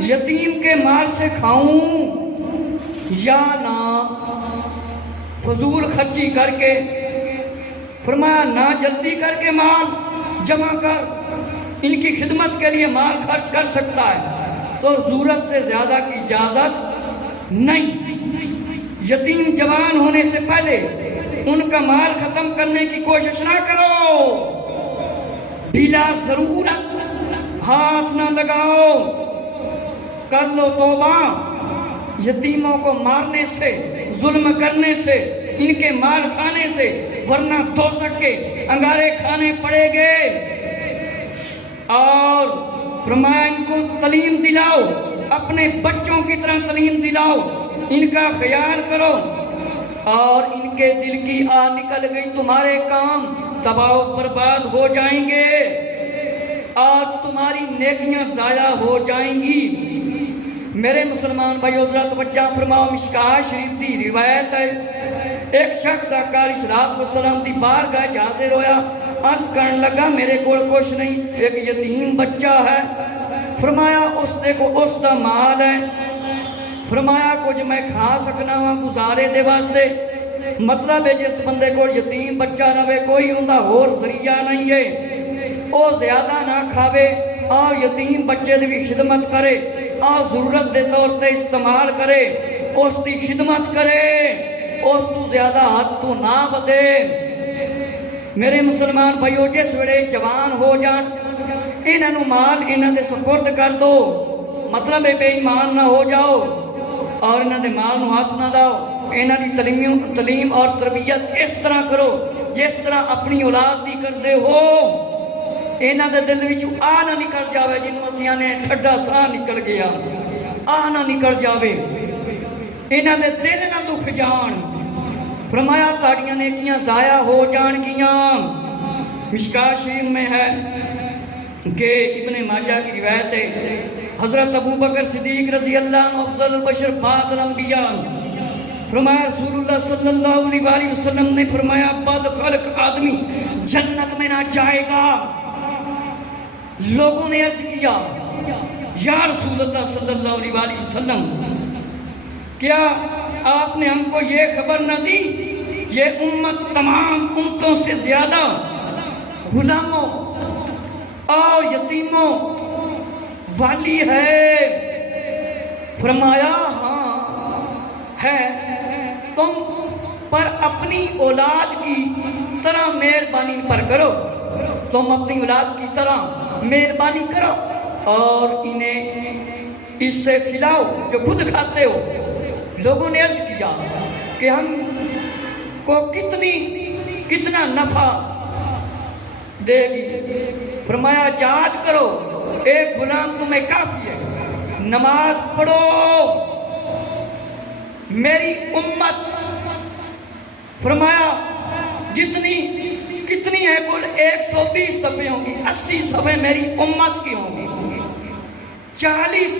یتیم کے مال سے کھاؤں یا نہ، فضول خرچی کر کے؟ فرمایا نہ، جلدی کر کے مال جمع کر، ان کی خدمت کے لیے مال خرچ کر سکتا ہے، تو ضرورت سے زیادہ کی اجازت نہیں۔ یتیم جوان ہونے سے پہلے ان کا مال ختم کرنے کی کوشش نہ کرو، بلا ضرورت ہاتھ نہ لگاؤ، کر لو توبہ یتیموں کو مارنے سے، ظلم کرنے سے، ان کے مال کھانے سے، ورنہ دوزخ کے انگارے کھانے پڑے گے۔ اور فرمایا ان کو تعلیم دلاؤ، اپنے بچوں کی طرح تعلیم دلاؤ، ان کا خیال کرو، اور ان کے دل کی آہ نکل گئی تمہارے کام تباہ و برباد ہو جائیں گے اور تمہاری نیکیاں ضائع ہو جائیں گی۔ میرے مسلمان بھائیو ذرا توجہ فرماؤ، مشکات شریف دی روایت ہے، ایک شخص آقا علیہ السلام دی بارگاہ حاضر ہویا، عرض کرنے لگا میرے کول کچھ نہیں، ایک یتیم بچہ ہے۔ فرمایا اس دا مال ہے، فرمایا کچھ میں کھا سکنا ہوں گزارے دے واسطے، مطلب ہے جس بندے کو یتیم بچہ نہ ہوئے، کوئی اندہ اور ذریعہ نہیں ہے، او زیادہ نہ کھاوے اور یتیم بچے دی بھی خدمت کرے اور ضرورت دے طور تے استعمال کرے، اس دی خدمت کرے، اس تو زیادہ حد تو نہ بدے۔ میرے مسلمان بھائیو جس ویلے جوان ہو جان، انہاں نو مال انہاں دے سپرد کر دو، مطلب ہے بے ایمان نہ ہو جاؤ اور انہاں دے مال نو ہاتھ نہ لاؤ، انہاں دی تعلیم اور تربیت اس طرح کرو جس طرح اپنی اولاد دی کرتے ہو، انہاں دے دل وچوں آہ نہ نکل جاوے، جنوں اسی نے ٹھڈا ساہ نکل گیا، آہ نہ نکل جاوے، انہاں دے دل نہ دکھ جان۔ فرمایا تاڑیاں نیکیاں ضائع ہو جان گیاں۔ مشکات شریف میں ہے کہ ابن ماجہ کی روایت ہے، حضرت ابو بکر صدیق رضی اللہ عنہ افضل البشر بعد الانبیاء، فرمایا رسول اللہ صلی اللہ علیہ وسلم نے فرمایا بد خلق آدمی جنت میں نہ جائے گا۔ لوگوں نے عرض کیا یا رسول اللہ صلی اللہ علیہ وسلم کیا آپ نے ہم کو یہ خبر نہ دی یہ امت تمام امتوں سے زیادہ غلاموں اور یتیموں والی ہے؟ فرمایا ہاں ہے، تم پر اپنی اولاد کی طرح مہربانی پر کرو، تم اپنی اولاد کی طرح مہربانی کرو اور انہیں اس سے کھلاؤ جو خود کھاتے ہو۔ لوگوں نے عرض کیا کہ ہم کو کتنا نفع دے گی؟ فرمایا جہاد کرو، ایک غلام تمہیں کافی ہے، نماز پڑھو۔ میری امت فرمایا کتنی ہے کل 120 صفحے ہوں گی، 80 صفحے میری امت کی ہوں گی، 40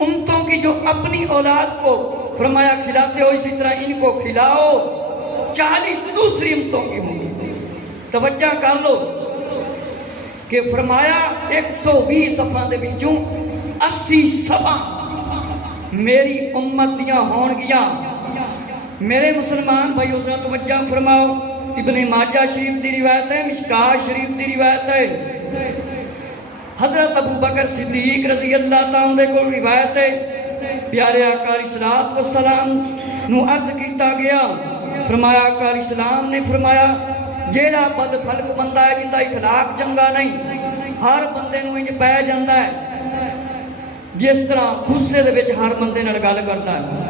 امتوں کی جو اپنی اولاد کو فرمایا کھلاتے ہو اسی طرح ان کو کھلاؤ، 40 دوسری امتوں کی ہوں گی۔ توجہ کر لو کہ فرمایا 120 صفحہ دے وچوں 80 صفحہ میری امت دیاں ہون گیاں۔ میرے مسلمان بھائیو ذرا توجہ فرماؤ، ابن ماجہ شریف دی روایت ہے، مشکات شریف دی روایت ہے، حضرت ابو بکر صدیق رضی اللہ تعالیٰ کو روایت ہے، پیارے آقا علیہ السلام نو عرض کیتا گیا، فرمایا آقا علیہ السلام نے فرمایا جیڑا بد خلق بندہ ہے جندہ اخلاق چنگا نہیں، ہر بندے نو انج پہ جاندہ ہے جس طرح غصے دے وچ ہر بندے نال گل کرتا ہے۔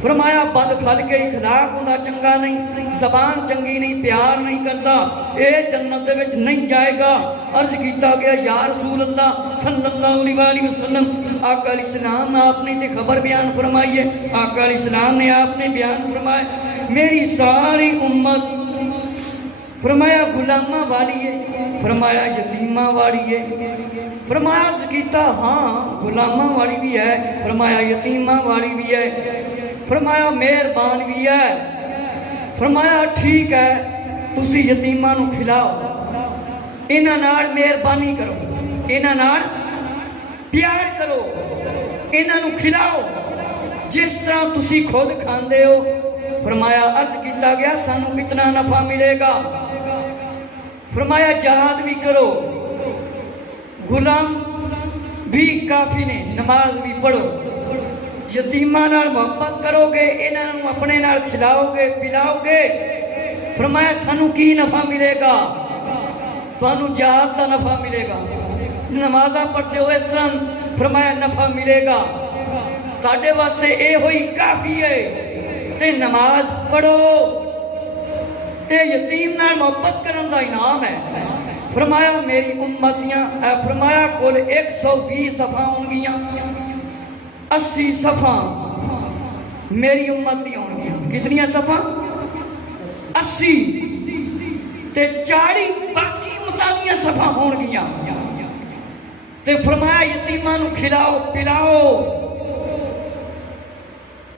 فرمایا بد خلق اخلاق ہوندا چنگا نہیں، زبان چنگی نہیں، پیار نہیں کرتا، اے جنت دے وچ نہیں جائے گا۔ عرض کیتا گیا یا رسول اللہ صلی اللہ علیہ وسلم آقا علیہ السلام آپ نے تے خبر بیان فرمائی ہے۔ آقا علیہ السلام نے آپ نے بیان فرمایا میری ساری امت فرمایا غلامہ والی ہے، فرمایا یتیمہ والی ہے، فرمایا زکیتا ہاں غلامہ والی بھی ہے، فرمایا یتیمہ والی بھی ہے، فرمایا مہربان بھی ہے، فرمایا ٹھیک ہے تسی یتیمہ نو کھلاؤ، انہاں نال مہربانی کرو، انہاں نال پیار کرو، انہاں نو کھلاؤ جس طرح تسی خود کھاندے ہو۔ فرمایا عرض کیتا گیا سانو کتنا نفع ملے گا؟ فرمایا جہاد بھی کرو، غلام بھی کافی نے، نماز بھی پڑھو، یتیمہ نال محبت کرو گے، انہاں اپنے نال کھلاؤ گے پلاؤ گے۔ فرمایا سانو کی نفع ملے گا؟ تانوں جہاد دا نفع ملے گا، نمازاں پڑھتے ہو اس طرح فرمایا نفع ملے گا، تاڑے واسطے اے ہوئی کافی ہے تے نماز پڑھو، اے یتیم نال محبت کرن دا انعام ہے۔ فرمایا میری امتیاں فرمایا کل 120 صفحہ ہوں گیاں، 80 صفحہ میری امتی ہوں گیاں، کتنی صفحہ؟ 80 تے 40 باقی امتانیاں صفحہ ہون گیاں۔ تے فرمایا یتیمہ نو کھلاؤ پلاؤ۔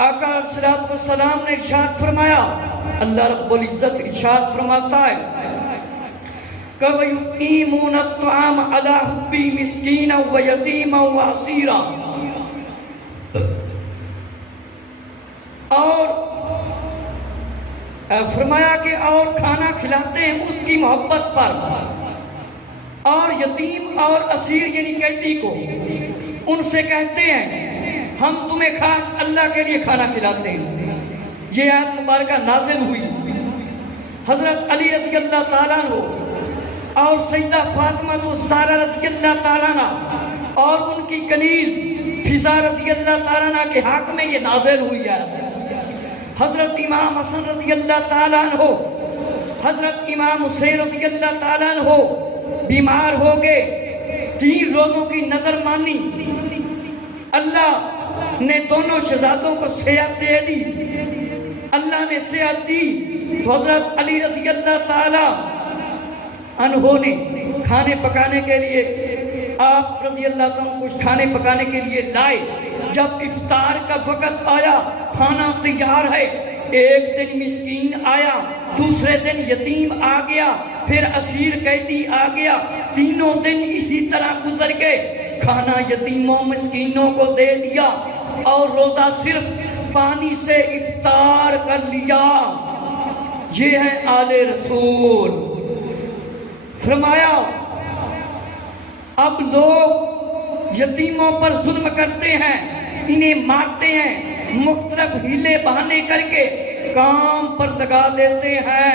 آقا علیہ السلام نے ارشاد فرمایا، اللہ رب العزت ارشاد فرماتا ہے وَيُطْعِمُونَ الطَّعَامَ عَلَىٰ حُبِّهِ مِسْكِينًا وَيَتِيمًا وَأَسِيرًا، اور فرمایا کہ اور کھانا کھلاتے ہیں اس کی محبت پر، اور یتیم اور اسیر یعنی قیدی کو ان سے کہتے ہیں ہم تمہیں خاص اللہ کے لیے کھانا کھلاتے ہیں۔ یہ آیت مبارکہ نازل ہوئی، حضرت علی رضی اللہ تعالیٰ عنہ اور سیدہ فاطمہ الزہرا رضی اللہ تعالیٰ عنہ اور ان کی کنیز فضا رضی اللہ تعالیٰ عنہ کے حق میں یہ نازل ہوئی ہے۔ حضرت امام حسن رضی اللہ تعالیٰ عنہ، حضرت امام حسین رضی اللہ تعالیٰ عنہ بیمار ہو گئے، 3 روزوں کی نظر مانی، اللہ نے دونوں شہزادوں کو صحت دے دی، اللہ نے صحت دی تو حضرت علی رضی اللہ تعالیٰ عنہ نے کھانے پکانے کے لیے آپ رضی اللہ تعالیٰ کچھ کھانے پکانے کے لیے لائے، جب افطار کا وقت آیا کھانا تیار ہے، ایک دن مسکین آیا، دوسرے دن یتیم آ گیا، پھر اسیر قیدی آ گیا، تینوں دن اسی طرح گزر گئے، کھانا یتیموں مسکینوں کو دے دیا اور روزہ صرف پانی سے افطار کر لیا۔ یہ ہے آل رسول۔ فرمایا اب لوگ یتیموں پر ظلم کرتے ہیں، انہیں مارتے ہیں، مختلف ہیلے بہانے کر کے کام پر لگا دیتے ہیں،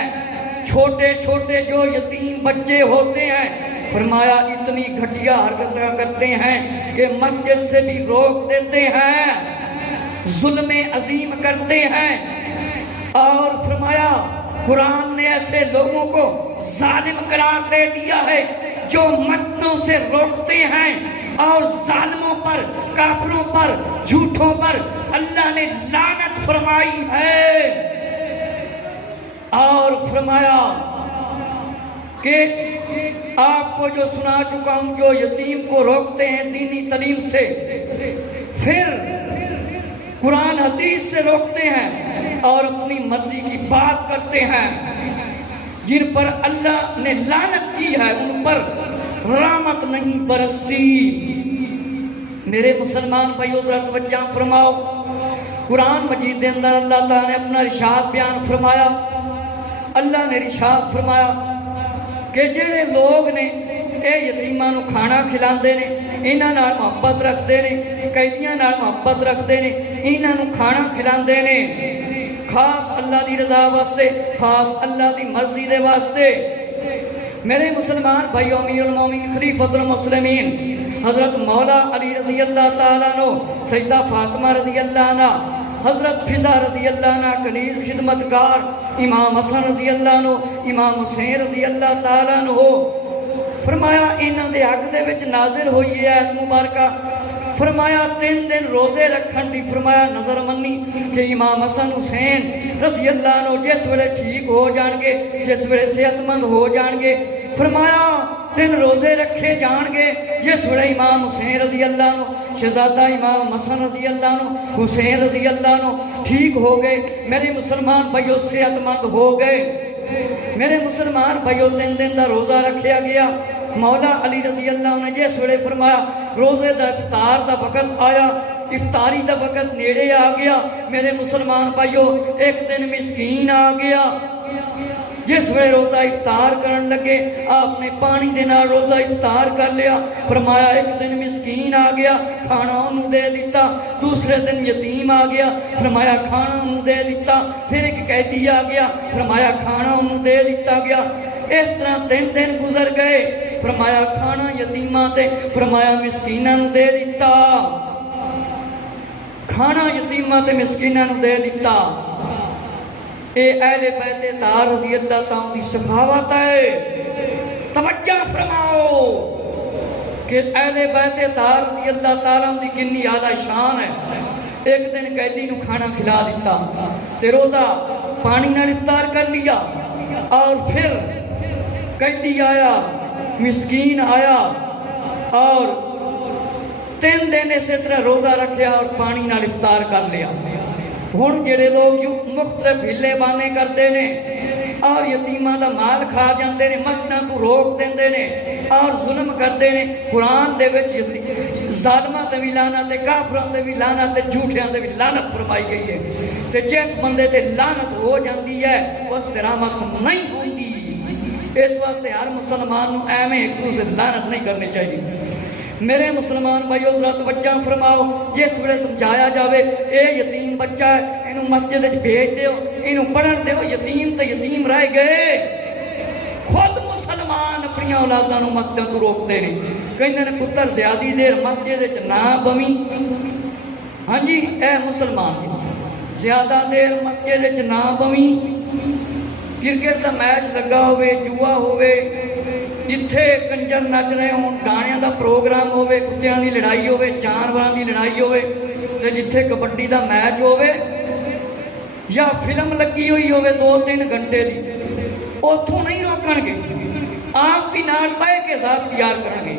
چھوٹے چھوٹے جو یتیم بچے ہوتے ہیں، فرمایا اتنی گھٹیا حرکتیں کرتے ہیں کہ مسجد سے بھی روک دیتے ہیں، ظلم عظیم کرتے ہیں۔ اور فرمایا قرآن نے ایسے لوگوں کو ظالم قرار دے دیا ہے جو مسجدوں سے روکتے ہیں اور ظالموں پر، کافروں پر، جھوٹوں پر اللہ نے لعنت فرمائی ہے۔ اور فرمایا کہ آپ کو جو سنا چکا ہوں، جو یتیم کو روکتے ہیں دینی تعلیم سے، پھر قرآن حدیث سے روکتے ہیں اور اپنی مرضی کی بات کرتے ہیں، جن پر اللہ نے لعنت کی ہے ان پر رحمت نہیں برستی۔ میرے مسلمان بھائیو ذرا توجہ فرماؤ، قرآن مجید دے اندر اللہ تعالیٰ نے اپنا ارشاد بیان فرمایا۔ اللہ نے ارشاد فرمایا کہ جڑے لوگ نے اے یتیماں نو کھانا کھلاندے نے، انہاں نال محبت رکھدے نے، قیدیاں نال محبت رکھدے نے، انہاں نو کھانا کھلاندے نے، خاص اللہ دی رضا واسطے، خاص اللہ دی مرضی دے واسطے۔ میرے مسلمان بھائیو، امیر المومنین خلیفۃ المسلمین حضرت مولا علی رضی اللہ تعالیٰ عنہ، سیدہ فاطمہ رضی اللہ عنہ، حضرت فضا رضی اللہ عنہ کنیز خدمتگار، امام حسن رضی اللہ عنہ، امام حسین رضی اللہ تعالیٰ عنہ، فرمایا انہاں دے حق دے وچ نازل ہوئی ہے آیت مبارکہ، فرمایا 3 دن روزے رکھن دی فرمایا نظر منی کہ امام حسن حسین رضی اللہ عنہ جس ویلے ٹھیک ہو جان گے، جس ویلے صحت مند ہو جان گے، فرمایا 3 روزے رکھے جان گے، جس ویلے امام حسین رضی اللہ عنہ، شہزادہ امام حسن رضی اللہ عنہ، حسین رضی اللہ عنہ ٹھیک ہو گئے، میرے مسلمان بھائیو صحت مند ہو گئے۔ میرے مسلمان بھائیو 3 دن دا روزہ رکھیا گیا، مولا علی رضی اللہ عنہ نے جس ویلے فرمایا روزے دا افطار دا وقت آیا، افطاری دا وقت نیڑے آ گیا، میرے مسلمان بھائیو ایک دن مسکین آ گیا، جس ویلے روزہ افطار کرن لگے آپ نے پانی دے نال روزہ افطار کر لیا، فرمایا ایک دن مسکین آ گیا، کھانا انہوں دے دیتا، دوسرے دن یتیم آ گیا، فرمایا کھانا انہوں دے دیتا، پھر ایک قیدی آ گیا، فرمایا کھانا انہوں دے دیتا گیا، اس طرح 3 دن گزر گئے، فرمایا کھانا یتیماں تے، فرمایا مسکیناں نوں دے دیتا، کھانا یتیماں تے مسکیناں نوں دے دیتا۔ اے اہل بیت طاہر رضی اللہ تعالیٰ دی سخاوت ہے، توجہ فرماؤ کہ اہل بیت طاہر رضی اللہ تعالیٰ دی کنی اعلیٰ شان ہے۔ ایک دن قیدی نو کھانا کھلا دیتا تے روزہ پانی نال افطار کر لیا، اور پھر قیدی آیا، مسکین آیا، اور 3 دن اسی طرح روزہ رکھیا اور پانی نال افطار کر لیا۔ ہن جڑے لوگ جو مختلف ہلے بانے کرتے نے اور یتیماں دا مال کھا جاندے نے، مسجداں کو روک دیندے نے اور ظلم کردے نے، قرآن دے وچ ظالماں تے بھی لعنت ہے، کافراں تے بھی لعنت ہے، جھوٹیاں تے بھی لعنت فرمائی گئی ہے، تے جس بندے تے لعنت ہو جاندی ہے اس تے رحمت نہیں ہوندی۔ اس واسطے ہر مسلمان نو ایویں ایک دوسرے تے لعنت نہیں کرنی چاہیے۔ میرے مسلمان بھائیو ذرا توجہ فرماؤ، جس ویلے سمجھایا جاوے اے یتیم بچہ ہے، انہوں مسجد وچ بھیج دیو، انہوں پڑھن دیو، یتیم تے یتیم رہ گئے، خود مسلمان اپنی اولاداں نوں مسجد تو روکتے ہیں، کہندے نے پتر زیادی دیر مسجد وچ نہ بویں، ہاں جی اے مسلمان زیادہ دیر مسجد وچ نہ بویں، کرکٹ دا میچ لگا ہوئے، جوا ہوئے، جتھے کنجر نچ رہے ہون، گانیاں دا پروگرام ہوئے، کتیاں دی لڑائی ہوئے، جانوراں دی لڑائی ہوئے، تے جتھے کبڈی دا میچ ہوئے یا فلم لگی ہوئی ہوئے 2-3 گھنٹے دی، اوتھوں نہیں روکن گے، آپ بھی نال بہ کے صاحب تیار کرن گے،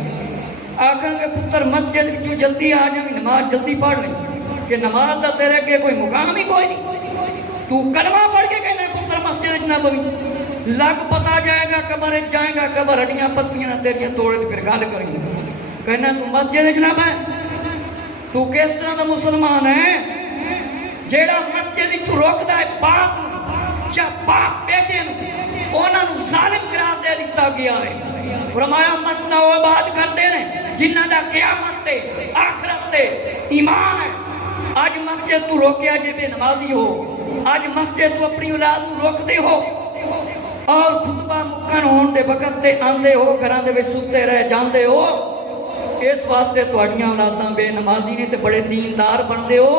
آخر کے پتر مسجد وچوں جلدی آ جائیں نماز جلدی پڑھ لیں کہ نماز دا تیرے کے کوئی مقام ہی کوئی نہیں. تو کلمہ پڑھ کے کہنا پتر مسجد نہ بوی لگ پتا جائے گا قبر جائے گا قبر ہڈیاں پسلیاں نہ تیریاں توڑے تو پھر گل کریں کہنا تو مسجد نہ بہ. تو کس طرح دا مسلمان ہے جیڑا مسجد وچوں روکدا ہے باپ یا باپ بیٹے نو انہاں نو ظالم قرار دے دتا گیا ہے. فرمایا مسجد و آباد کرتے ہیں جنہاں دا قیامت تے آخرت تے ایمان ہے. آج مسجد تو روکیا جے بے نمازی ہو, آج مسجد تو اپنی اولاد نو روک دے ہو اور خطبہ مکن ہون دے وقت تے آندے ہو گھراں دے وچ ستے رہ جاندے ہو. اس واسطے تہاڈیاں اولاداں بے نمازی نے تے بڑے دیندار بندے ہو.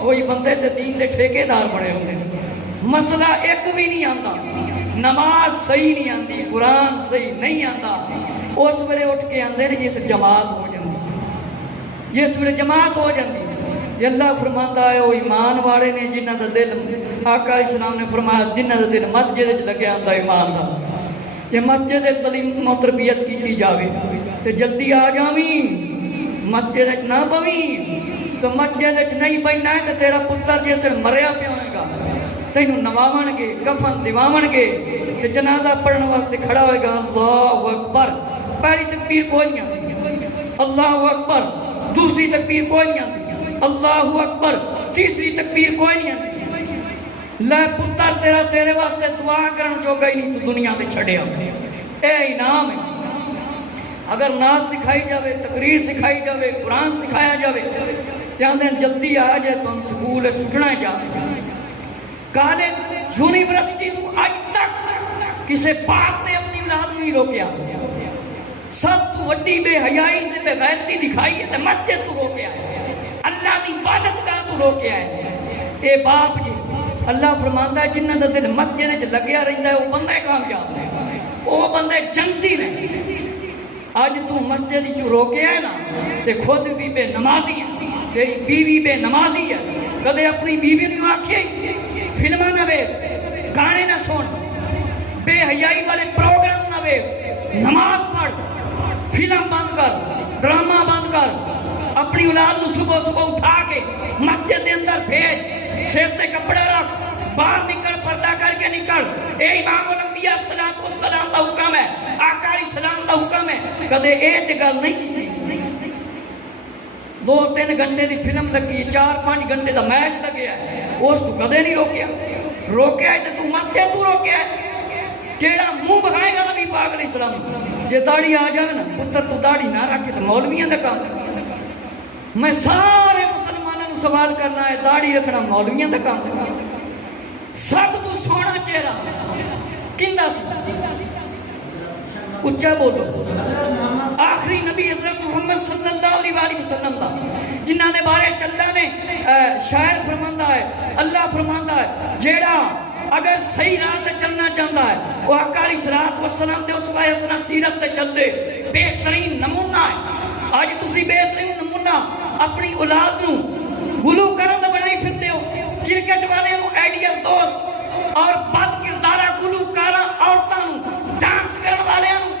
کوئی بندے تے دین دے ٹھیکیدار بنے ہوندے. مسئلہ ایک بھی نہیں آندا, نماز صحیح نہیں آندی, قرآن صحیح نہیں آندا. اس ویلے اٹھ کے آندے نے جس جماعت ہو جاندی, جس ویلے جماعت ہو جاندی تے اللہ فرماندا ہے وہ ایمان والے نے جنہاں دا دل آقا علیہ السلام نے فرمایا جنہاں دا دل مسجد وچ لگیا ہوندا ایمان دا. جے مسجد تعلیم و تربیت کیتی جاوے تے جلدی آ جاویں, مسجد وچ نہ بویں. تو مسجد وچ نہیں بہنا ہے تے تیرا پتر جس مریا پیا ہوئے گا تینوں نواون گے کفن دیواون گے تے جنازہ پڑھن واسطے کھڑا ہوئے گا. اللہ اکبر, پہلی تکبیر کوئی نہیں آتی, اللہ اکبر, دوسری تکبیر کوئی نہیں آتی, اللہ اکبر, تیسری تکبیر کوئی نہیں آتی. لے پتر تیرا تیرے واسطے دعا کرن جو گئی نہیں تو دنیا تے چھڑیا. اے انعام ہے. اگر ناز سکھائی جاوے, تقریر سکھائی جاوے, قرآن سکھایا جاوے تے آندے جلدی آ جائے تو ہم سکول سٹنا جاوے. کالج یونیورسٹی تو آج تک کسے باپ نے اپنی اولاد نہیں روکیا. سب تو وڈی بے حیائی تے بے غیرتی دکھائی ہے تے مسجد تو روکیا ہے, اللہ دی عبادت گاہ تو روکیا ہے. اے باپ جی اللہ فرماندا ہے جنہاں دا دل مسجد وچ لگیا رہندا ہے وہ بندے کامیاب نے, وہ بندے جنتی نے. آج تو مسجد وچ روکیا ہے نا تے خود بھی بے نمازی ہے, تیری بیوی بے نمازی ہے. کدے اپنی بیوی نوں آکھے فلماں نہ ویکھ, گانے نہ سن, بے حیائی والے پروگرام نہ ویکھ, نماز پڑھ, فلم بند کر, ڈرامہ بند کر. اپنی اولاد نو صبح صبح اٹھا کے مسجد دے اندر بھیج, سر تے کپڑا رکھ, باہر نکل, پردہ کر کے نکل. اے امام الانبیاء صلوات والسلام دا حکم ہے, آقا علیہ السلام دا حکم ہے. کدے اے تے گل نہیں کیتی. 2-3 گھنٹے دی فلم لگی, 4-5 گھنٹے دا میچ لگیا ہے, اس تو کدے نہیں روکیا. روکیا ہے تو مسجد تو روکیا ہے. کیڑا منہ بکھائے گا نبی پاک علیہ السلام. جے داڑھی آ جائے نا پتر تو داڑھی نہ رکھے تو مولویاں دا کام. میں سارے مسلمانوں کو سوال کرنا ہے, داڑھی رکھنا مولویاں دا کام. سب تو سونا چہرہ کیندا سی, اچھا بولو. آخری نبی حضرت محمد صلی اللہ علیہ وسلم دا جنہاں دے بارے اللہ نے شاعر فرماندا ہے, اللہ فرماندا ہے جیڑا اگر صحیح راہ تے چلنا چاہتا ہے وہ آقا علیہ الصلوۃ والسلام دے اسوہ حسنہ سیرت تے چل دے. بہترین نمونہ ہے. آج تسی بہترین نمونہ اپنی اولاد نو گلو کرن دا بنائی پھردے ہو. کرکٹ والے نو آئیڈیل دوست اور بد کردارہ گلوکارہ عورتاں نو, ڈانس کرن والے نو,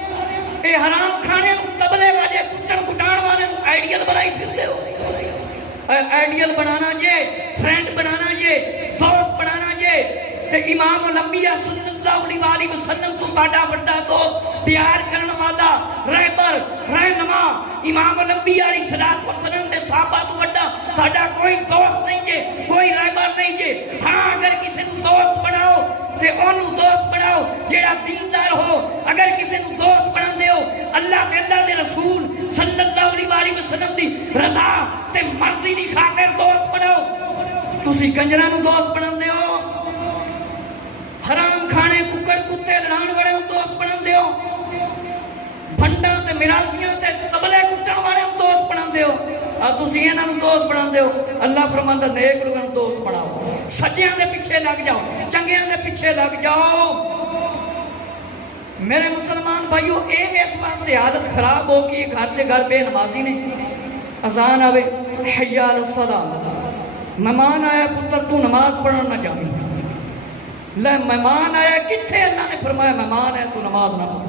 اے حرام کھانے نو, تبلے والے کٹن کٹان والے نو آئیڈیل بنائی پھردے ہو. آئیڈیل بنانا جے, فرینڈ بنانا جے, دوست بنانا جے تے امام الانبیاء صلی اللہ علیہ وسلم تو تاڑا بڑا دوست, پیار کرن والا, رہبر, رہنما امام الانبیاء علیہ السلام دے صحابہ تو بڑا تاڑا کوئی دوست نہیں جے, کوئی رہبر نہیں جے. ہاں اگر کسی نو دوست بناؤ تے اونوں دوست بناؤ جیڑا دیندار ہو. اگر کسی نو دوست بنا دے ہو اللہ تے اللہ دے رسول صلی اللہ علیہ وسلم دی رضا تے مرضی دی خاطر دوست بناؤ. تسی کنجراں نو دوست بنا دے ہو, حرام کھانے ککڑ کتے لڑان والے دوست بنا دے ہو, بھنڈاں تے میراسیاں تے تبلے کٹن والے دوست بنا دے ہو. تسی انہاں نو دوست بنا دے ہو. اللہ فرماندا نیک لوگاں نو دوست بناؤ, سچیاں دے پیچھے لگ جاؤ, چنگیاں دے پیچھے لگ جاؤ. میرے مسلمان بھائیو, اس واسطے عادت خراب ہو کہ گھر تے گھر بے نمازی نے. اذان آوے حی علی الصلاۃ, مہمان آیا پتر تو نماز پڑھن نہ جاویں. لے مہمان آیا کتھے, اللہ نے فرمایا مہمان ہے تو نماز نہ پڑھ.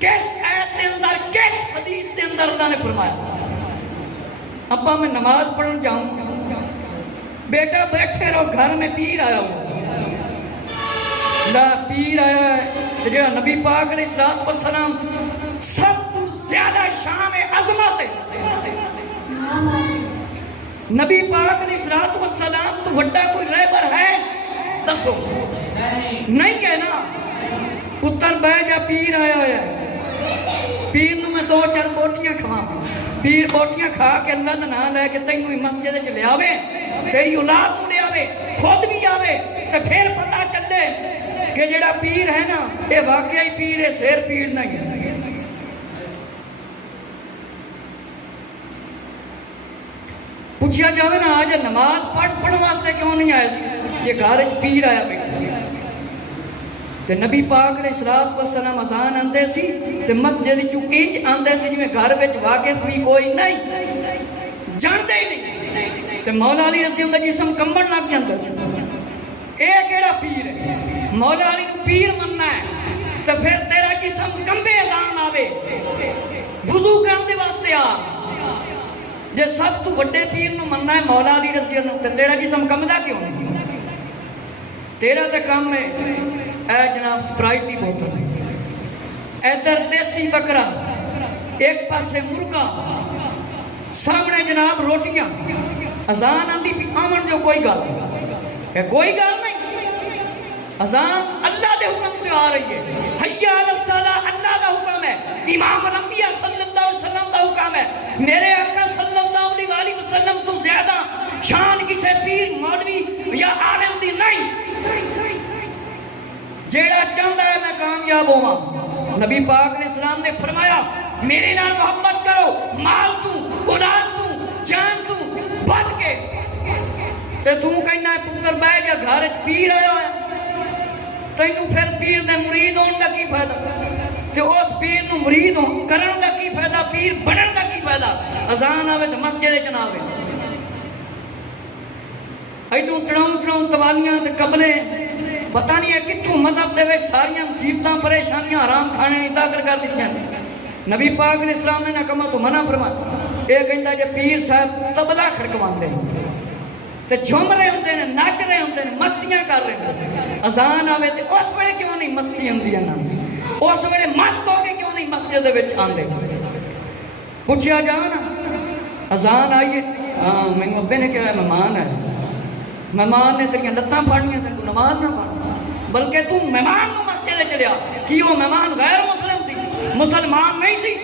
کس آیت دے اندر کس حدیث دے اندر اللہ نے فرمایا ابا میں نماز پڑھن جاؤں بیٹا بیٹھے رہو گھر میں پیر آیا ہوا لا پیر آیا ہے جو نبی پاک علیہ السلام سب تو زیادہ شان عظمت ہے نبی پاک علیہ السلام تو وڈا کوئی رہبر ہے دسو نہیں ہے نا پتر بہ جا پیر آیا ہے پیر نو میں 2-4 بوٹیاں کھوا پیر بوٹیاں کھا کے اللہ دا نام لے کے تینوں ہی مسجد چ لے آوے تیری اولاد نو لے آوے خود بھی آوے تے پھر پتہ چلے کہ جڑا پیر ہے نا یہ واقعی پیر ہے سیر پیر نہیں ہے پوچھا جاوے نا آج نماز پڑھن واسطے کیوں نہیں آئے سی یہ گھر وچ پیر آیا بیٹھا تے نبی پاک علیہ السلام اذان آندے سی تے مسجد چوں انج آندے سی جویں گھر وچ واقف بھی کوئی نہیں جانتے ہی نہیں تے مولا علی رضی اللہ جسم کمبن لگ جاندا سی اے کیڑا پیر ہے مولا علی نو پیر مننا ہے تے پھر تیرا جسم کمبے اذان آوے وضو کرن دے واسطے آ جے سب تو بڑے پیر نو مننا ہے مولا علی رضی اللہ تے تیرا جسم کمدا کیوں نہیں تیرا تے کام ہے اے جناب سپرائٹ کی بوتل ادھر دیسی بکرا ایک پاسے مرغا سامنے جناب روٹیاں اذان آندی بھی آمن جو کوئی گل ہے کوئی گل نہیں اذان اللہ دے حکم سے آ رہی ہے حی علی الصلاۃ اللہ دا حکم ہے امام الانبیاء صلی اللہ علیہ وسلم دا حکم ہے میرے آقا صلی اللہ علیہ وسلم تو زیادہ شان کسے پیر مولوی یا عالم دی نہیں جیڑا چاہتا ہے میں کامیاب ہوا نبی پاک علیہ السلام نے فرمایا میرے نال محبت کرو مال تو اولاد تو جان تو بد کے تے تو کہنا ہے پتر بہ جا گھر وچ پیر آیا ہے تینوں پھر پیر دے مرید ہون دا کی فائدہ تے اس پیر نو مرید ہون کرن دا کی فائدہ پیر بنن دا کی فائدہ اذان آوے تے مسجد وچ نہ آوے ایڈوں ٹڑاؤں توالیاں تے قبلے پتہ نہیں ہے کتوں مذہب دے وچ ساریاں مصیبتاں پریشانیاں حرام کھانے نہیں داخل کر دتیاں نبی پاک علیہ السلام نے نہ کما تو منع فرمایا یہ کہندا جے پیر صاحب طبلہ کھڑکواندے تے جھوم رہے ہوندے نے نچ رہے ہوندے نے مستیاں کر رہے ہیں اذان آوے تے اس ویلے کیوں نہیں مستی ہوندیاں نا اس ویلے مست ہو کے کیوں نہیں مسجد دے وچ آندے پوچھیا جا نا اذان آئیے ہاں مینوں ابے نے کہا مہمان ہے مہمان نے تیریاں لتاں پھاڑنیاں سن تو نماز نہ پڑھ بلکہ تو مہمان نو مسجد چلیا کہ وہ مہمان غیر مسلم سی مسلمان نہیں سی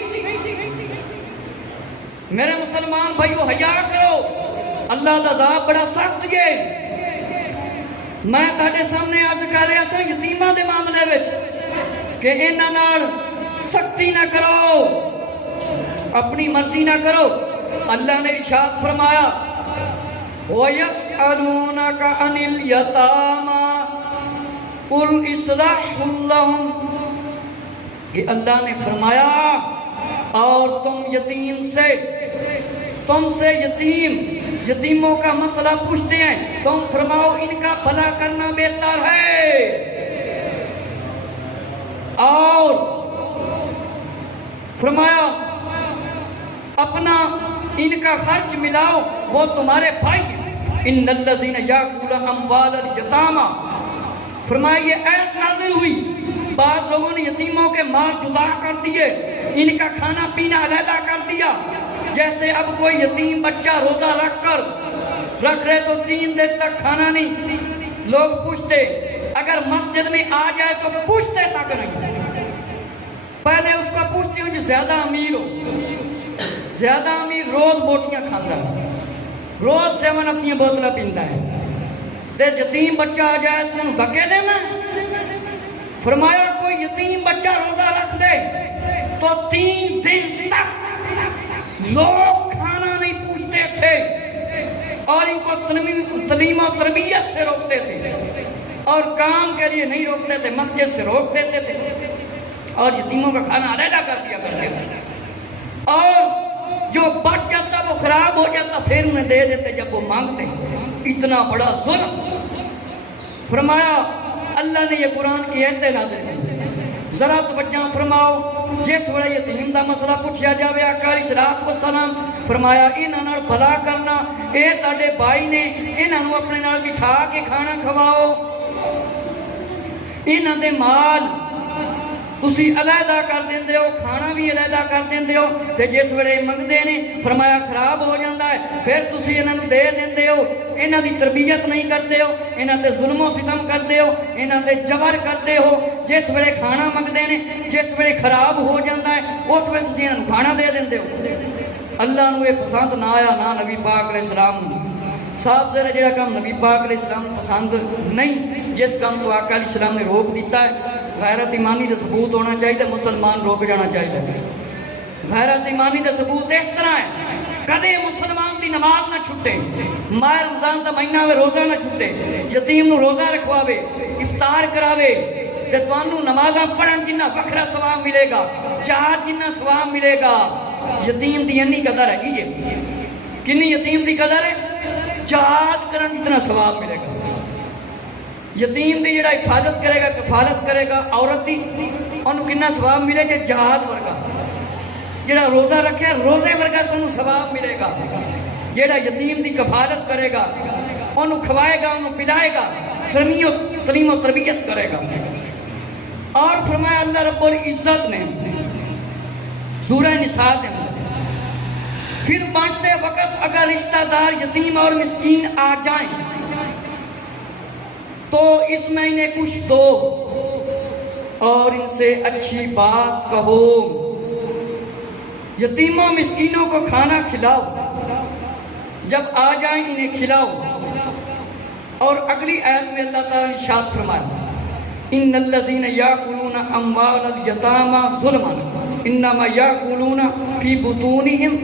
میرے مسلمان بھائیو حیا کرو اللہ دا عذاب بڑا سخت ہے میں تہاڈے سامنے عرض کر رہا سا یتیماں دے معاملے وچ کہ انہاں نال سختی نہ کرو اپنی مرضی نہ کرو اللہ نے ارشاد فرمایا وَيَسْأَلُونَكَ عَنِ الْيَتَامَى قُلْ إِصْلَاحٌ لَهُمْ کہ اللہ نے فرمایا اور تم سے یتیموں کا مسئلہ پوچھتے ہیں تم فرماؤ ان کا بھلا کرنا بہتر ہے اور فرمایا اپنا ان کا خرچ ملاؤ وہ تمہارے بھائی ہیں ان الذین یاکلون اموال الیتامی فرمایا یہ آیت نازل ہوئی بعض لوگوں نے یتیموں کے مال جدا کر دیے ان کا کھانا پینا علیحدہ کر دیا جیسے اب کوئی یتیم بچہ روزہ رکھ رہے تو 3 دن تک کھانا نہیں لوگ پوچھتے اگر مسجد میں آ جائے تو پوچھتے تک نہیں پہلے اس کو پوچھتے ہوں جو زیادہ امیر ہو زیادہ امیر روز بوٹیاں کھاندہ ہے روز 7 اپنی بوتلیں پیندا ہے تے یتیم بچہ آ جائے تو انہوں دھکے دینا فرمایا کوئی یتیم بچہ روزہ رکھ دے تو 3 دن تک لوگ کھانا نہیں پوچھتے تھے اور ان کو تعلیم و تربیت سے روکتے تھے اور کام کے لیے نہیں روکتے تھے مسجد سے روک دیتے تھے اور یتیموں کا کھانا علیحدہ کر دیا کرتے تھے اور جو بچ جاتا وہ خراب ہو جاتا پھر انہیں دے دیتے جب وہ مانگتے اتنا بڑا ظلم فرمایا اللہ نے یہ قرآن کی آیتیں نازل کی ذرا توجہ فرماؤ جس ویلے یتیم دا مسئلہ پوچھیا جاوے آقا علیہ الصلوۃ والسلام فرمایا انہاں نال بھلا کرنا، اے تہاڈے بھائی نے، انہاں نوں اپنے نال بٹھا کے کھانا کھواؤ، انہاں دے مال تسی علیحدہ کر دیندے ہو، کھانا بھی علیحدہ کر دیندے ہو، تے جس ویلے منگدے نے فرمایا خراب ہو جاندا ہے پھر تسی انہاں نوں دے دیندے ہو، انہاں دی تربیت نہیں کرتے ہو، انہاں تے ظلم و ستم کرتے ہو، انہاں تے جبر کرتے ہو، جس ویلے کھانا منگدے نے جس ویلے خراب ہو جاندا ہے اس ویلے تسی انہاں نوں کھانا دے دیندے ہو۔ اللہ نوں یہ پسند نہ آیا، نہ نبی پاک علیہ السلام صاحب ذرا جڑا کام نبی پاک علیہ السلام پسند نہیں، جس کام کو آقا علیہ السلام نے روک دیتا ہے، غیرت ایمانی کا ثبوت ہونا چاہیے، مسلمان روک جانا چاہیے۔ غیرت ایمانی کا ثبوت اس طرح ہے، کدے مسلمان دی نماز نہ چھٹے، ماہ رمضان دا مہینہ میں روزہ نہ چھٹے، یتیم نو روزہ رکھواوے، افطار کراوے، تے تانوں نمازاں پڑھن جنہ وکھرا ثواب ملے گا، جہاد جنہ ثواب ملے گا۔ یتیم دی انی قدر ہے جی، کنی یتیم دی قدر ہے؟ جہاد کرن جتنا ثواب ملے گا۔ یتیم دی جڑا حفاظت کرے گا، کفالت کرے گا عورت دی، انہوں کنا ثواب ملے گا؟ جہاد ورگا۔ جڑا روزہ رکھے روزے ورگا تو انہوں ثواب ملے گا۔ جڑا یتیم دی کفالت کرے گا، انہوں کھوائے گا، انہوں پلائے گا، تعلیم و تربیت کرے گا۔ اور فرمایا اللہ رب العزت نے سورہ نساء کے اندر، پھر بانٹتے وقت اگر رشتہ دار یتیم اور مسکین آ جائیں تو اس میں انہیں کچھ دو اور ان سے اچھی بات کہو، یتیموں مسکینوں کو کھانا کھلاؤ، جب آ جائیں انہیں کھلاؤ۔ اور اگلی آیت میں اللہ تعالیٰ نے ارشاد فرمایا ان الذین یاکلون اموال الیتامی ظلما انما یاکلون فی بطونہم۔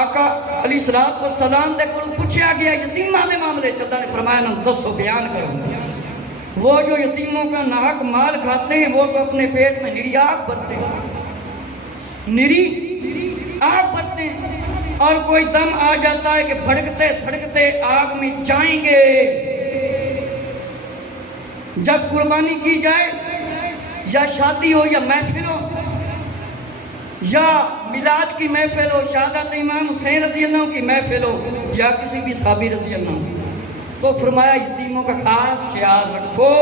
آقا علیہ الصلوۃ والسلام دے کو پوچھا گیا یتیماں دے معاملے چ، اللہ نے فرمایا نہ دسو، بیان کرو، وہ جو یتیموں کا ناحق مال کھاتے ہیں وہ تو اپنے پیٹ میں نری آگ بھرتے ہیں، نری آگ بھرتے ہیں، اور کوئی دم آ جاتا ہے کہ بھڑکتے دھڑکتے آگ میں جائیں گے۔ جب قربانی کی جائے یا شادی ہو یا محفل ہو یا میلاد کی محفل ہو، شہادت امام حسین رضی اللہ عنہ کی محفل ہو یا کسی بھی صحابی رضی اللہ عنہ، تو فرمایا یتیموں کا خاص خیال رکھو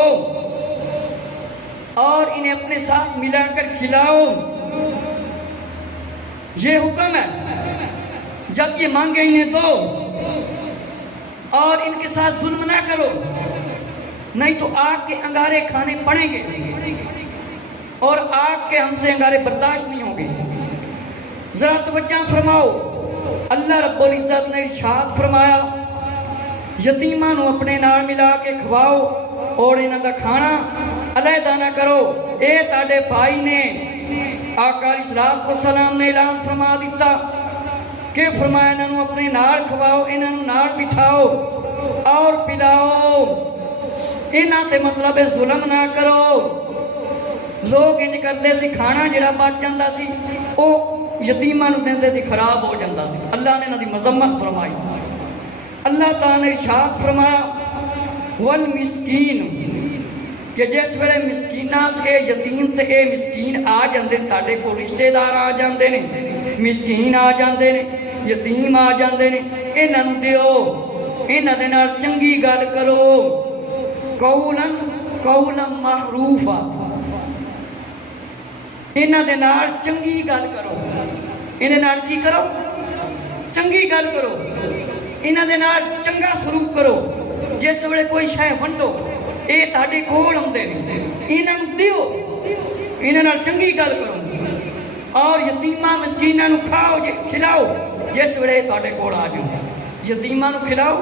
اور انہیں اپنے ساتھ ملا کر کھلاؤ۔ یہ حکم ہے، جب یہ مانگے انہیں دو اور ان کے ساتھ ظلم نہ کرو، نہیں تو آگ کے انگارے کھانے پڑیں گے اور آگ کے ہم سے انگارے برداشت نہیں ہوں گے۔ ذرا توجہ فرماؤ، اللہ رب العزت نے ارشاد فرمایا یتیماں نو اپنے نال ملا کے کھواؤ اور انہاں دا کھانا علیحدہ نہ کرو، اے تاڈے بھائی نے۔ آقا علیہ الصلوۃ والسلام نے اعلان فرما دیتا کہ فرمایا انہاں نو اپنے نال کھواؤ، انہاں نو نال بٹھاؤ اور پلاؤ، انہاں تے مطلب ظلم نہ کرو۔ لوگ انج کرتے سی، کھانا جڑا بچ جاندا سی او یتیماں نوں دیندے سی، خراب ہو جاندا سی، اللہ نے انہاں دی مذمت فرمائی۔ اللہ تعالیٰ نے ارشاد فرمایا والمسکین، کہ جس ویلے مسکینات اے یتیم تے اے مسکین آ جاندے، تاڈے کو رشتہ دار آ جاندے نے، مسکین آ جاندے نے، یتیم آ جاندے نے، انہاں نوں دیو، انہاں دے نال چنگی گل کرو، قولا معروفا، انہاں دے نال چنگی گل کرو، انہاں نال کی کرو؟ چنگی گل کرو، انہاں دے نال چنگا سلوک کرو۔ جس ویلے کوئی شے ونڈو، اے تہاڈے کول آندے نے، انہاں نوں دیو، انہاں نال چنگی گل کرو، اور یتیماں مسکیناں نوں کھاؤ، کھلاؤ جس ویلے تہاڈے کول آ جاؤ، یتیماں نوں کھلاؤ،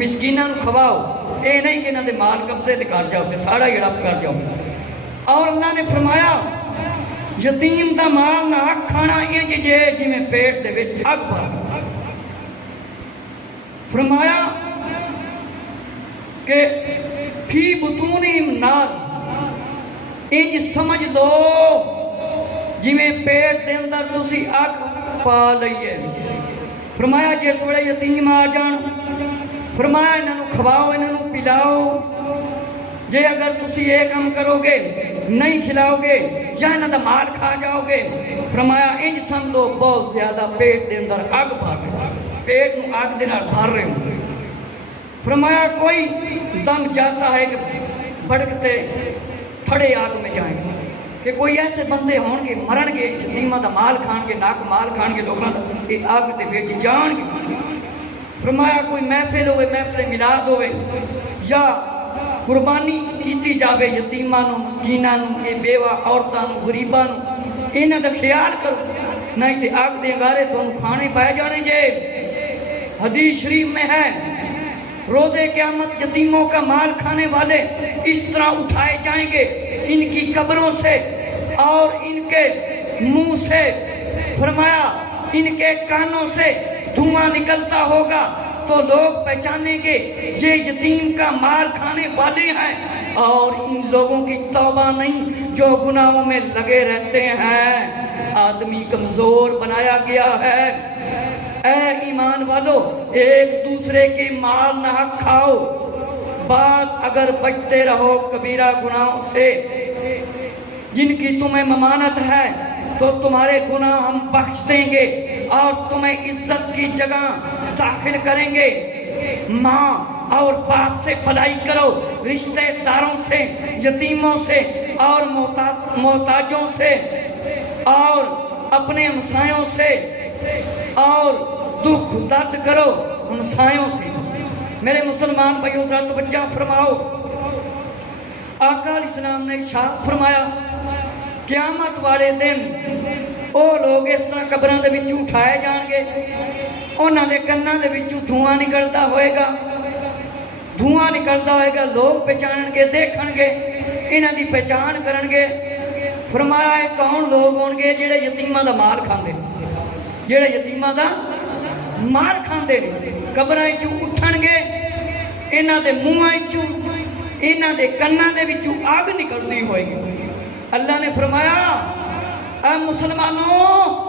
مسکیناں نوں کھواؤ، اے نہیں کہ انہاں دے مال قبضے تے کر جاؤ تے سارا ہی ہڑپ کر جاؤ۔ اور اللہ نے فرمایا یتیم دا مال نہ حق کھانا انج جے جویں پیٹ دے وچ اگ بھر۔ فرمایا کہ فی بطونہم نار، انج سمجھ لو جویں پیٹ دے اندر تسی اگ پا لئیے۔ فرمایا جس ویلے یتیم آ جان، فرمایا انہاں نوں کھواؤ، انہاں نوں پلاؤ، جے اگر تسی یہ کام کرو گے نہیں کھلاؤ گے یا انہاں دا مال کھا جاؤ گے، فرمایا انج سمجھو بہت زیادہ پیٹ دے اندر اگ بھر، پیٹ نو اگ دے نال بھر رہے ہوں۔ فرمایا کوئی دم جاتا ہے کہ بھڑکتے تھڑے آگ میں جائیں گے، کہ کوئی ایسے بندے ہون گے مرن گے یتیماں دا مال کھان گے، ناک مال کھان گے، لوگاں دا یہ آگ دے وچ جان گے۔ فرمایا کوئی محفل ہوئے، محفل میلاد ہوئے، یا قربانی کیتی جاوے یتیماں نو، مسکیناں نو، اے بیوہ عورتاں نو، غریباں نو، انہاں دا خیال کرو، نہیں تے آگ دے انگارے تو کھانے پائے جانے جے۔ حدیث شریف میں ہے روز قیامت یتیموں کا مال کھانے والے اس طرح اٹھائے جائیں گے، ان کی قبروں سے اور ان کے منہ سے، فرمایا ان کے کانوں سے دھواں نکلتا ہوگا تو لوگ پہچانیں گے یہ یتیم کا مال کھانے والے ہیں، اور ان لوگوں کی توبہ نہیں جو گناہوں میں لگے رہتے ہیں۔ آدمی کمزور بنایا گیا ہے۔ اے ایمان والو، ایک دوسرے کے مال نہ کھاؤ، بات اگر بچتے رہو کبیرہ گناہوں سے جن کی تمہیں ممانت ہے تو تمہارے گناہ ہم بخش دیں گے اور تمہیں عزت کی جگہ داخل کریں گے۔ ماں اور باپ سے بھلائی کرو، رشتہ داروں سے، یتیموں سے اور محتاجوں سے اور اپنے ہمسایوں سے، اور دکھ درد کرو ہمسایوں سے۔ میرے مسلمان بھائیوں ذرا توجہ فرماؤ، آقا علیہ السلام نے ارشاد فرمایا قیامت والے دن او لوگ اس طرح قبراں دے وچوں اٹھائے جان گے، انہاں دے کناں دے وچوں دھواں نکلدا ہوئے گا، دھواں نکلدا ہوئے گا، لوگ پہچانن گے، دیکھن گے، انہاں دی پہچان کرن گے۔ فرمایا اے کون لوگ ہون گے جڑے یتیماں دا مال کھاندے، جڑے یتیماں دا مال کھاندے نے، قبراں وچوں اٹھن گے، انہاں دے منہاں وچوں، انہاں دے کناں دے وچوں آگ نکلدی ہوئے گی۔ اللہ نے فرمایا اے مسلمانوں،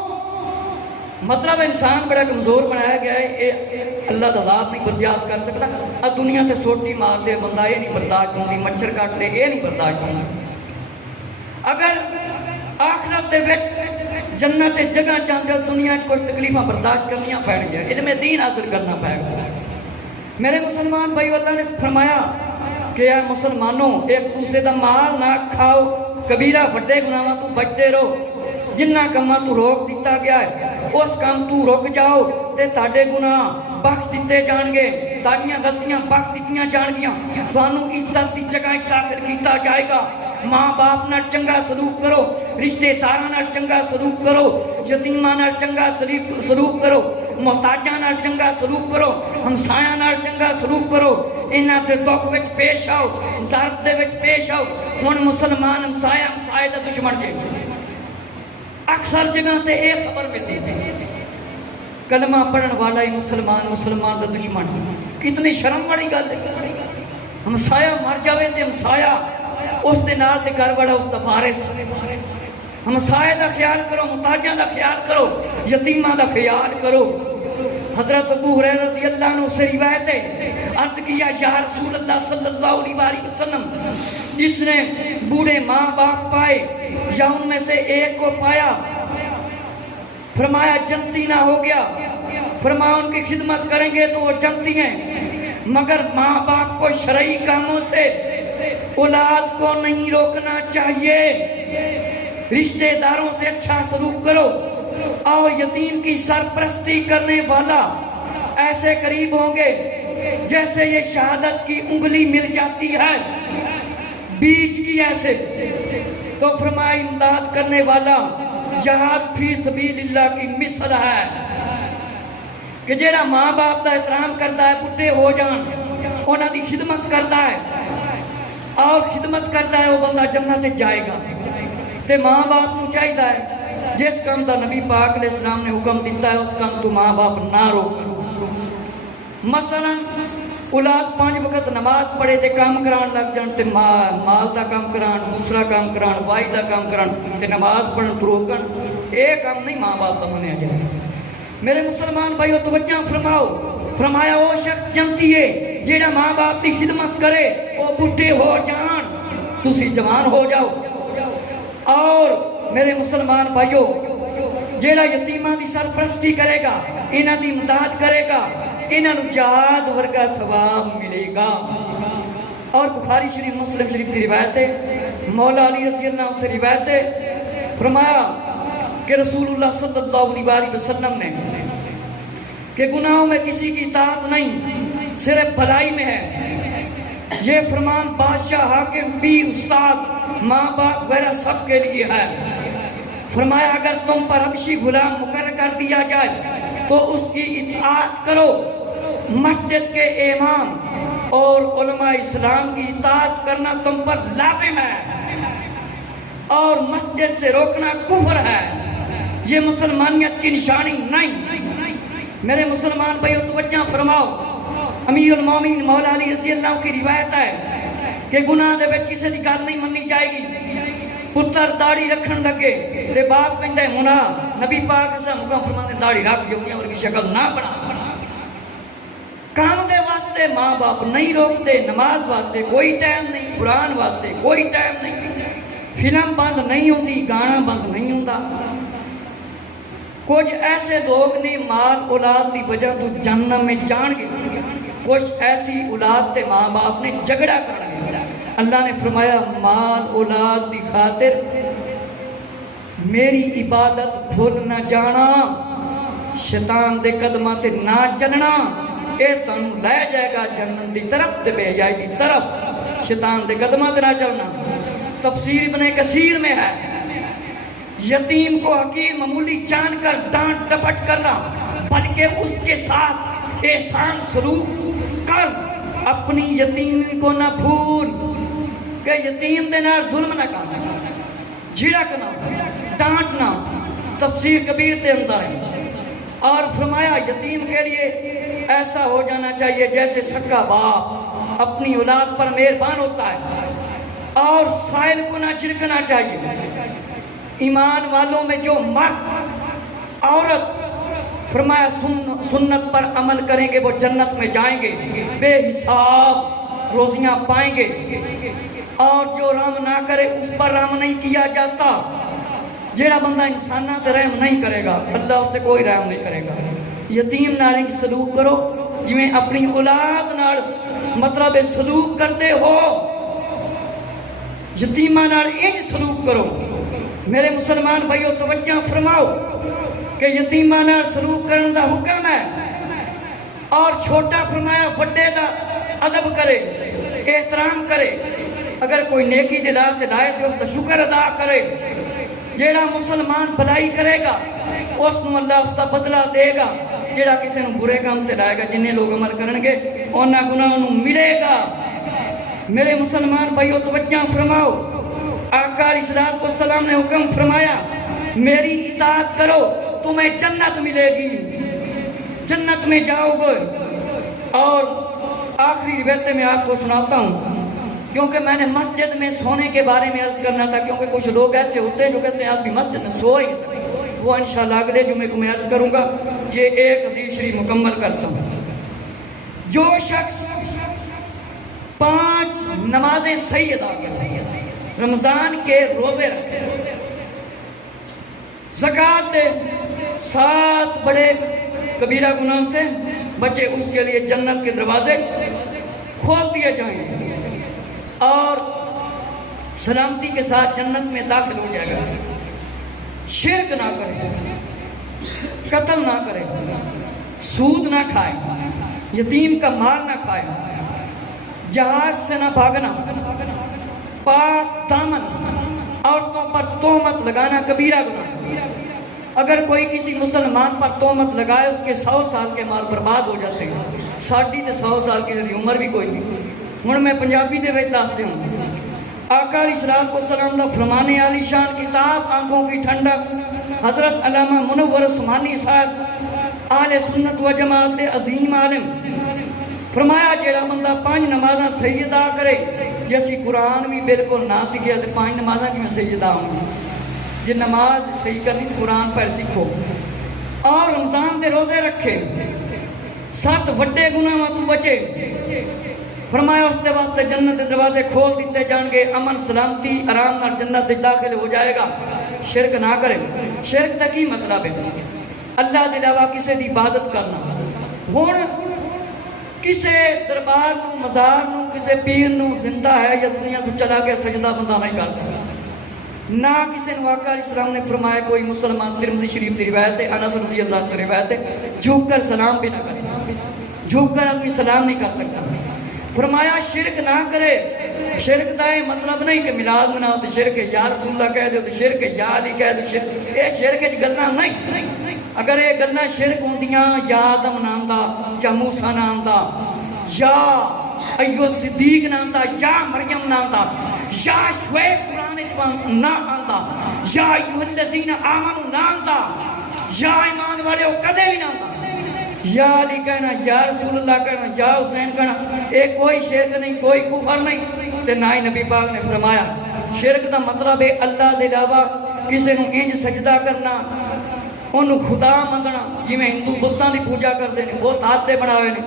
مطلب انسان بڑا کمزور بنایا گیا ہے، اے اللہ دا عذاب نہیں برداشت کر سکتا۔ دنیا تے سوٹی مار دے بندہ یہ نہیں برداشت ہوندی، مچھر کٹ لے یہ نہیں برداشت ہوندی۔ اگر آخرت دے وچ جنت جگہ چاہتے ہو، دنیا چ کچھ تکلیفاں برداشت کرنیاں پڑ گیا، علم دین حاصل کرنا پڑ گیا۔ میرے مسلمان بھائی، اللہ نے فرمایا کہ اے مسلمانوں، ایک دوسرے دا مال نہ کھاؤ، کبیرہ وڈے گناہاں تو بچتے رہو، جنہ کاماں تو روک دیتا گیا ہے اس کام تو رک جاؤ تے تاڑے گناہ بخش دیتے جان گے، تاڑیاں غلطیاں بخش دیتیاں جان گیاں، توانوں عزت دی جگہ داخل کیتا جائے گا۔ ماں باپ نال چنگا سلوک کرو، رشتے داراں نال چنگا سلوک کرو، یتیماں نال چنگا سلوک کرو، محتاجاں نال چنگا سلوک کرو، ہمسایاں نال چنگا سلوک کرو، انہاں تے دکھ وچ پیش آؤ، درد دے وچ پیش آؤ۔ ہن مسلمان ہمسائے دا دشمن جے، اکثر جگہ تے اے خبر ملتی ہے کلمہ پڑھن والا ہی مسلمان دا دشمن۔ کتنی شرم والی گل ہے، ہمسایہ مر جاوے تے ہمسایہ اس دے نال تے گھر والا اس دا وارث۔ ہمسایہ دا خیال کرو، محتاجاں دا خیال کرو، یتیماں دا خیال کرو۔ حضرت ابو ہریرہ رضی اللہ عنہ سے روایت ہے، عرض کیا یا رسول اللہ صلی اللہ علیہ وسلم، جس نے بوڑھے ماں باپ پائے یا ان میں سے ایک کو پایا، فرمایا جنتی نہ ہو گیا، فرمایا ان کی خدمت کریں گے تو وہ جنتی ہیں، مگر ماں باپ کو شرعی کاموں سے اولاد کو نہیں روکنا چاہیے، رشتہ داروں سے اچھا سلوک کرو، اور یتیم کی سرپرستی کرنے والا ایسے قریب ہوں گے جیسے یہ شہادت کی انگلی مل جاتی ہے بیچ کی ایسے۔ تو فرمایا امداد کرنے والا جہاد فی سبیل اللہ کی مثل ہے، کہ جیڑا ماں باپ دا احترام کرتا ہے، بڈھے ہو جان انہاں دی خدمت کرتا ہے اور خدمت کرتا ہے، وہ بندہ جنت جائے گا۔ تے ماں باپ نو چاہیدا ہے جس کام دا نبی پاک علیہ السلام نے حکم دیتا ہے اس کام تو ماں باپ نہ روک۔ مثلا اولاد 5 وقت نماز پڑھے تے کام کران لگ جان تے مال دا کام کران، دوسرا کام کران، وائی دا کام کران تے نماز پڑھن تو روکن، اے کام نہیں ماں باپ دا منیا گیا۔ میرے مسلمان بھائیو توجہ فرماؤ، فرمایا وہ شخص جنتی ہے جیڑا ماں باپ کی خدمت کرے وہ بڈھے ہو جان تسی جوان ہو جاؤ. اور میرے مسلمان بھائیو جیڑا یتیماں دی سرپرستی کرے گا انہاں دی امداد کرے گا انہاں نوں جہاد ورگا ثواب ملے گا. اور بخاری شریف مسلم شریف کی روایت ہے مولا علی رضی اللہ عنہ سے روایت ہے فرمایا کہ رسول اللہ صلی اللہ علیہ وسلم نے کہ گناہوں میں کسی کی اطاعت نہیں صرف بھلائی میں ہے. یہ فرمان بادشاہ حاکم پیر استاد ماں باپ وغیرہ سب کے لیے ہے. فرمایا اگر تم پر حبشی غلام مقرر کر دیا جائے تو اس کی اطاعت کرو. مسجد کے امام اور علماء اسلام کی اطاعت کرنا تم پر لازم ہے اور مسجد سے روکنا کفر ہے. یہ مسلمانیت کی نشانی نہیں. میرے مسلمان بھائیو توجہ فرماؤ امیر المومنین مولا علی رضی اللہ عنہ کی روایت ہے کہ گناہ دے وچ کسی دی گل نہیں منی جائے گی. پتر داڑھی رکھن لگے تے باپ کہندا ہے منا نبی پاک سے حکم فرماندے داڑھی رکھ جوگیاں ورگی شکل نہ بنا. کام دے واسطے ماں باپ نہیں روکتے نماز واسطے کوئی ٹائم نہیں قرآن واسطے کوئی ٹائم نہیں فلم بند نہیں ہوتی گانا بند نہیں ہوتا. کچھ ایسے لوگ نے مال اولاد دی وجہ تو جہنم میں جان گے کچھ ایسی اولاد تے ماں باپ نے جھگڑا کرنا. اللہ نے فرمایا مال اولاد دی خاطر میری عبادت بھول نہ جانا شیطان دے قدماں تے نہ چلنا اے تانوں لے جائے گا جنت دی طرف تے بے جائے دی طرف. شیطان دے قدماں تے نہ چلنا. تفسیر ابن کثیر میں ہے یتیم کو حقیر معمولی جان کر ڈانٹ ڈپٹ کرنا بلکہ اس کے ساتھ احسان سلوک کر اپنی یتیمی کو نہ بھول کہ یتیم دے نال ظلم نہ کرنا جھڑکنا ڈانٹنا. تفسیر کبیر دے اندر ہے. اور فرمایا یتیم کے لیے ایسا ہو جانا چاہیے جیسے سکا باپ اپنی اولاد پر مہربان ہوتا ہے اور سائل کو نہ جھڑکنا چاہیے. ایمان والوں میں جو مرد عورت فرمایا سنت پر عمل کریں گے وہ جنت میں جائیں گے بے حساب روزیاں پائیں گے. اور جو رحم نہ کرے اس پر رحم نہیں کیا جاتا. جیڑا بندہ انسانات رحم نہیں کرے گا اللہ اس سے کوئی رحم نہیں کرے گا. یتیم نال انج سلوک کرو جویں اپنی اولاد نال مطلب سلوک کرتے ہو. یتیماں نال انج سلوک کرو. میرے مسلمان بھائیو توجہ فرماؤ کہ یتیماں نال سلوک کرنے دا حکم ہے اور چھوٹا فرمایا بڑے دا ادب کرے احترام کرے. اگر کوئی نیکی دلا تے لائے تے اس دا شکر ادا کرے. جیڑا مسلمان بھلائی کرے گا اس نو اللہ اس دا بدلہ دے گا. جیڑا کسی نو برے کام تے لائے گا جنہیں لوگ عمل کرن گے انہاں گناہاں نو ملے گا. میرے مسلمان بھائیو توجہ فرماؤ آقا علیہ الصلوۃ والسلام نے حکم فرمایا میری اطاعت کرو تمہیں جنت ملے گی جنت میں جاؤ گے. اور آخری روایت میں آپ کو سناتا ہوں کیونکہ میں نے مسجد میں سونے کے بارے میں عرض کرنا تھا کیونکہ کچھ لوگ ایسے ہوتے ہیں جو کہتے ہیں آپ بھی مسجد میں سو ہی نہیں سکتے. وہ انشاءاللہ اگلے جمعے کو میں عرض کروں گا. یہ ایک حدیث شریف مکمل کرتا ہوں. جو شخص 5 نمازیں صحیح ادا کرے رمضان کے روزے رکھے زکوٰۃ دے 7 بڑے کبیرہ گناہوں سے بچے اس کے لیے جنت کے دروازے کھول دیے جائیں اور سلامتی کے ساتھ جنت میں داخل ہو جائے گا. شرک نہ کرے قتل نہ کرے سود نہ کھائے یتیم کا مال نہ کھائے جہاز سے نہ بھاگنا پاک دامن عورتوں پر تہمت لگانا کبیرہ گناہ. اگر کوئی کسی مسلمان پر تہمت لگائے اس کے 100 سال کے مال برباد ہو جاتے ہیں. ساڑھی تے 100 سال کی عمر بھی کوئی نہیں. ہن میں پنجابی دے وچ دس دیاں آقا علیہ الصلوۃ والسلام دا فرمان عالی شان کتاب آنکھوں کی ٹھنڈک حضرت علامہ منور عثمانی صاحب اہل سنت و جماعت دے عظیم عالم فرمایا جیڑا بندہ 5 نمازاں صحیح ادا کرے جیسی قرآن بھی بالکل نہ سیکھے تو 5 نمازاں کی میں صحیح ادا ہوں گی. یہ نماز صحیح کرنی تو قرآن پر سیکھو اور رمضان دے روزے رکھے 7 وڈے گناہاں تو بچے فرمایا اس دے واسطے جنت دے دروازے کھول دیتے جان گے، امن سلامتی آرام نال جنت دے داخل ہو جائے گا۔ شرک نہ کرے۔ شرک دا کی مطلب ہے؟ اللہ دے علاوہ کسے دی عبادت کرنا۔ ہن کسے دربار نو، مزار نو، کسے پیر نو زندہ ہے یا دنیا تو چلا گیا سجدہ بندہ نہیں کر سکتا۔ نہ کسی نے آقا علیہ السلام نے فرمایا کوئی مسلمان، ترمذی شریف کی روایت ہے، انس رضی اللہ عنہ سے روایت ہے، جھک کر سلام بھی نہ کرے، جھک کر آدمی سلام نہیں کر سکتا۔ فرمایا شرک نہ کرے۔ شرک دا یہ مطلب نہیں کہ میلاد مناؤ تو شرک ہے، یا رسول اللہ کہہ دو تو شرک ہے، یا علی کہہ دو شرک، یہ شرک وچ گلاں نہیں۔ اگر یہ گلاں شرک ہوندیاں یا آدم نہ آندا، یا موسیٰ نہ آندا، یا ایو صدیق نہ آندا، یا مریم نہ آندا، یا شعیب قرآن نہ آندا، یا ایوہ الذین آمنوا نہ آندا، یا ایمان والے ہو کدے بھی نہ آندا۔ یا علی کہنا، یا رسول اللہ کہنا، یا حسین کہنا، ایک کوئی شرک نہیں، کوئی کفر نہیں۔ تے نہ ہی نبی پاک نے فرمایا شرک دا مطلب ہے اللہ دے علاوہ کسے نو انج سجدہ کرنا، انہوں خدا مندنا، جی میں ہندو بتاں دی پوجا کر دینے، بہت ہاتھ دے بناوے نے،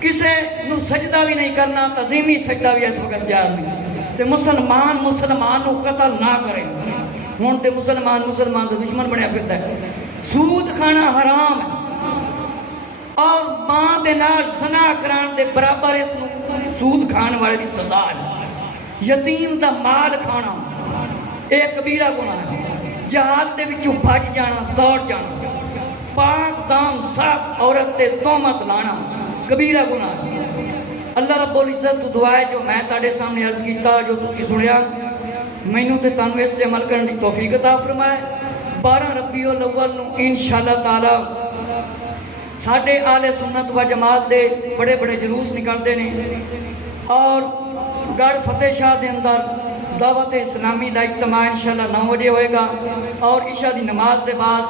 کسے نو سجدہ بھی نہیں کرنا، تعظیمی سجدہ بھی اس وقت جار نہیں۔ تے مسلمان نو قتل نہ کریں۔ ہون تے مسلمان دے دشمن بنیا پھرتا ہے۔ سود کھانا حرام ہے، اور ماں دے نال زنا کران دے برابر اس نو سود کھان والے دی سزا ہے۔ یتیم دا مال کھانا ایک کبیرہ گناہ ہے۔ جہاد دے وچوں بھج جانا، دوڑ جانا، پاک دام صاف عورت تے تہمت لانا کبیرہ گناہ ہے۔ اللہ رب العزت تو دعا ہے جو میں تاڑے سامنے عرض کیتا، جو تسی سنیا، مینوں تے تانوں اس تے عمل کرنے دی توفیق عطا فرمائے۔ 12 ربیع الاول نو انشاءاللہ تعالی ساڈے اہل سنت و جماعت دے بڑے بڑے جلوس نکلتے ہیں، اور گڑھ فتح شاہ دے اندر دعوت اسلامی دا اجتماع انشاءاللہ 9 بجے ہوئے گا، اور عشاء دی نماز دے بعد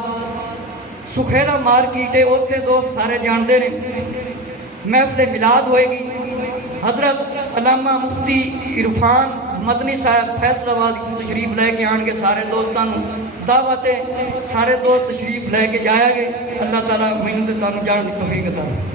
سخیرہ مارکیٹ ہے، اوتھے دوست سارے جاندے نے، محفل میلاد ہوئے گی۔ حضرت علامہ مفتی عرفان مدنی صاحب فیصل آباد تشریف لے کے آن کے سارے دوستاں دعوت ہے، سارے دوست تشریف لے کے جایا گے۔ اللہ تعالیٰ مینوں تے تانوں جان دی توفیق عطا فرمائے۔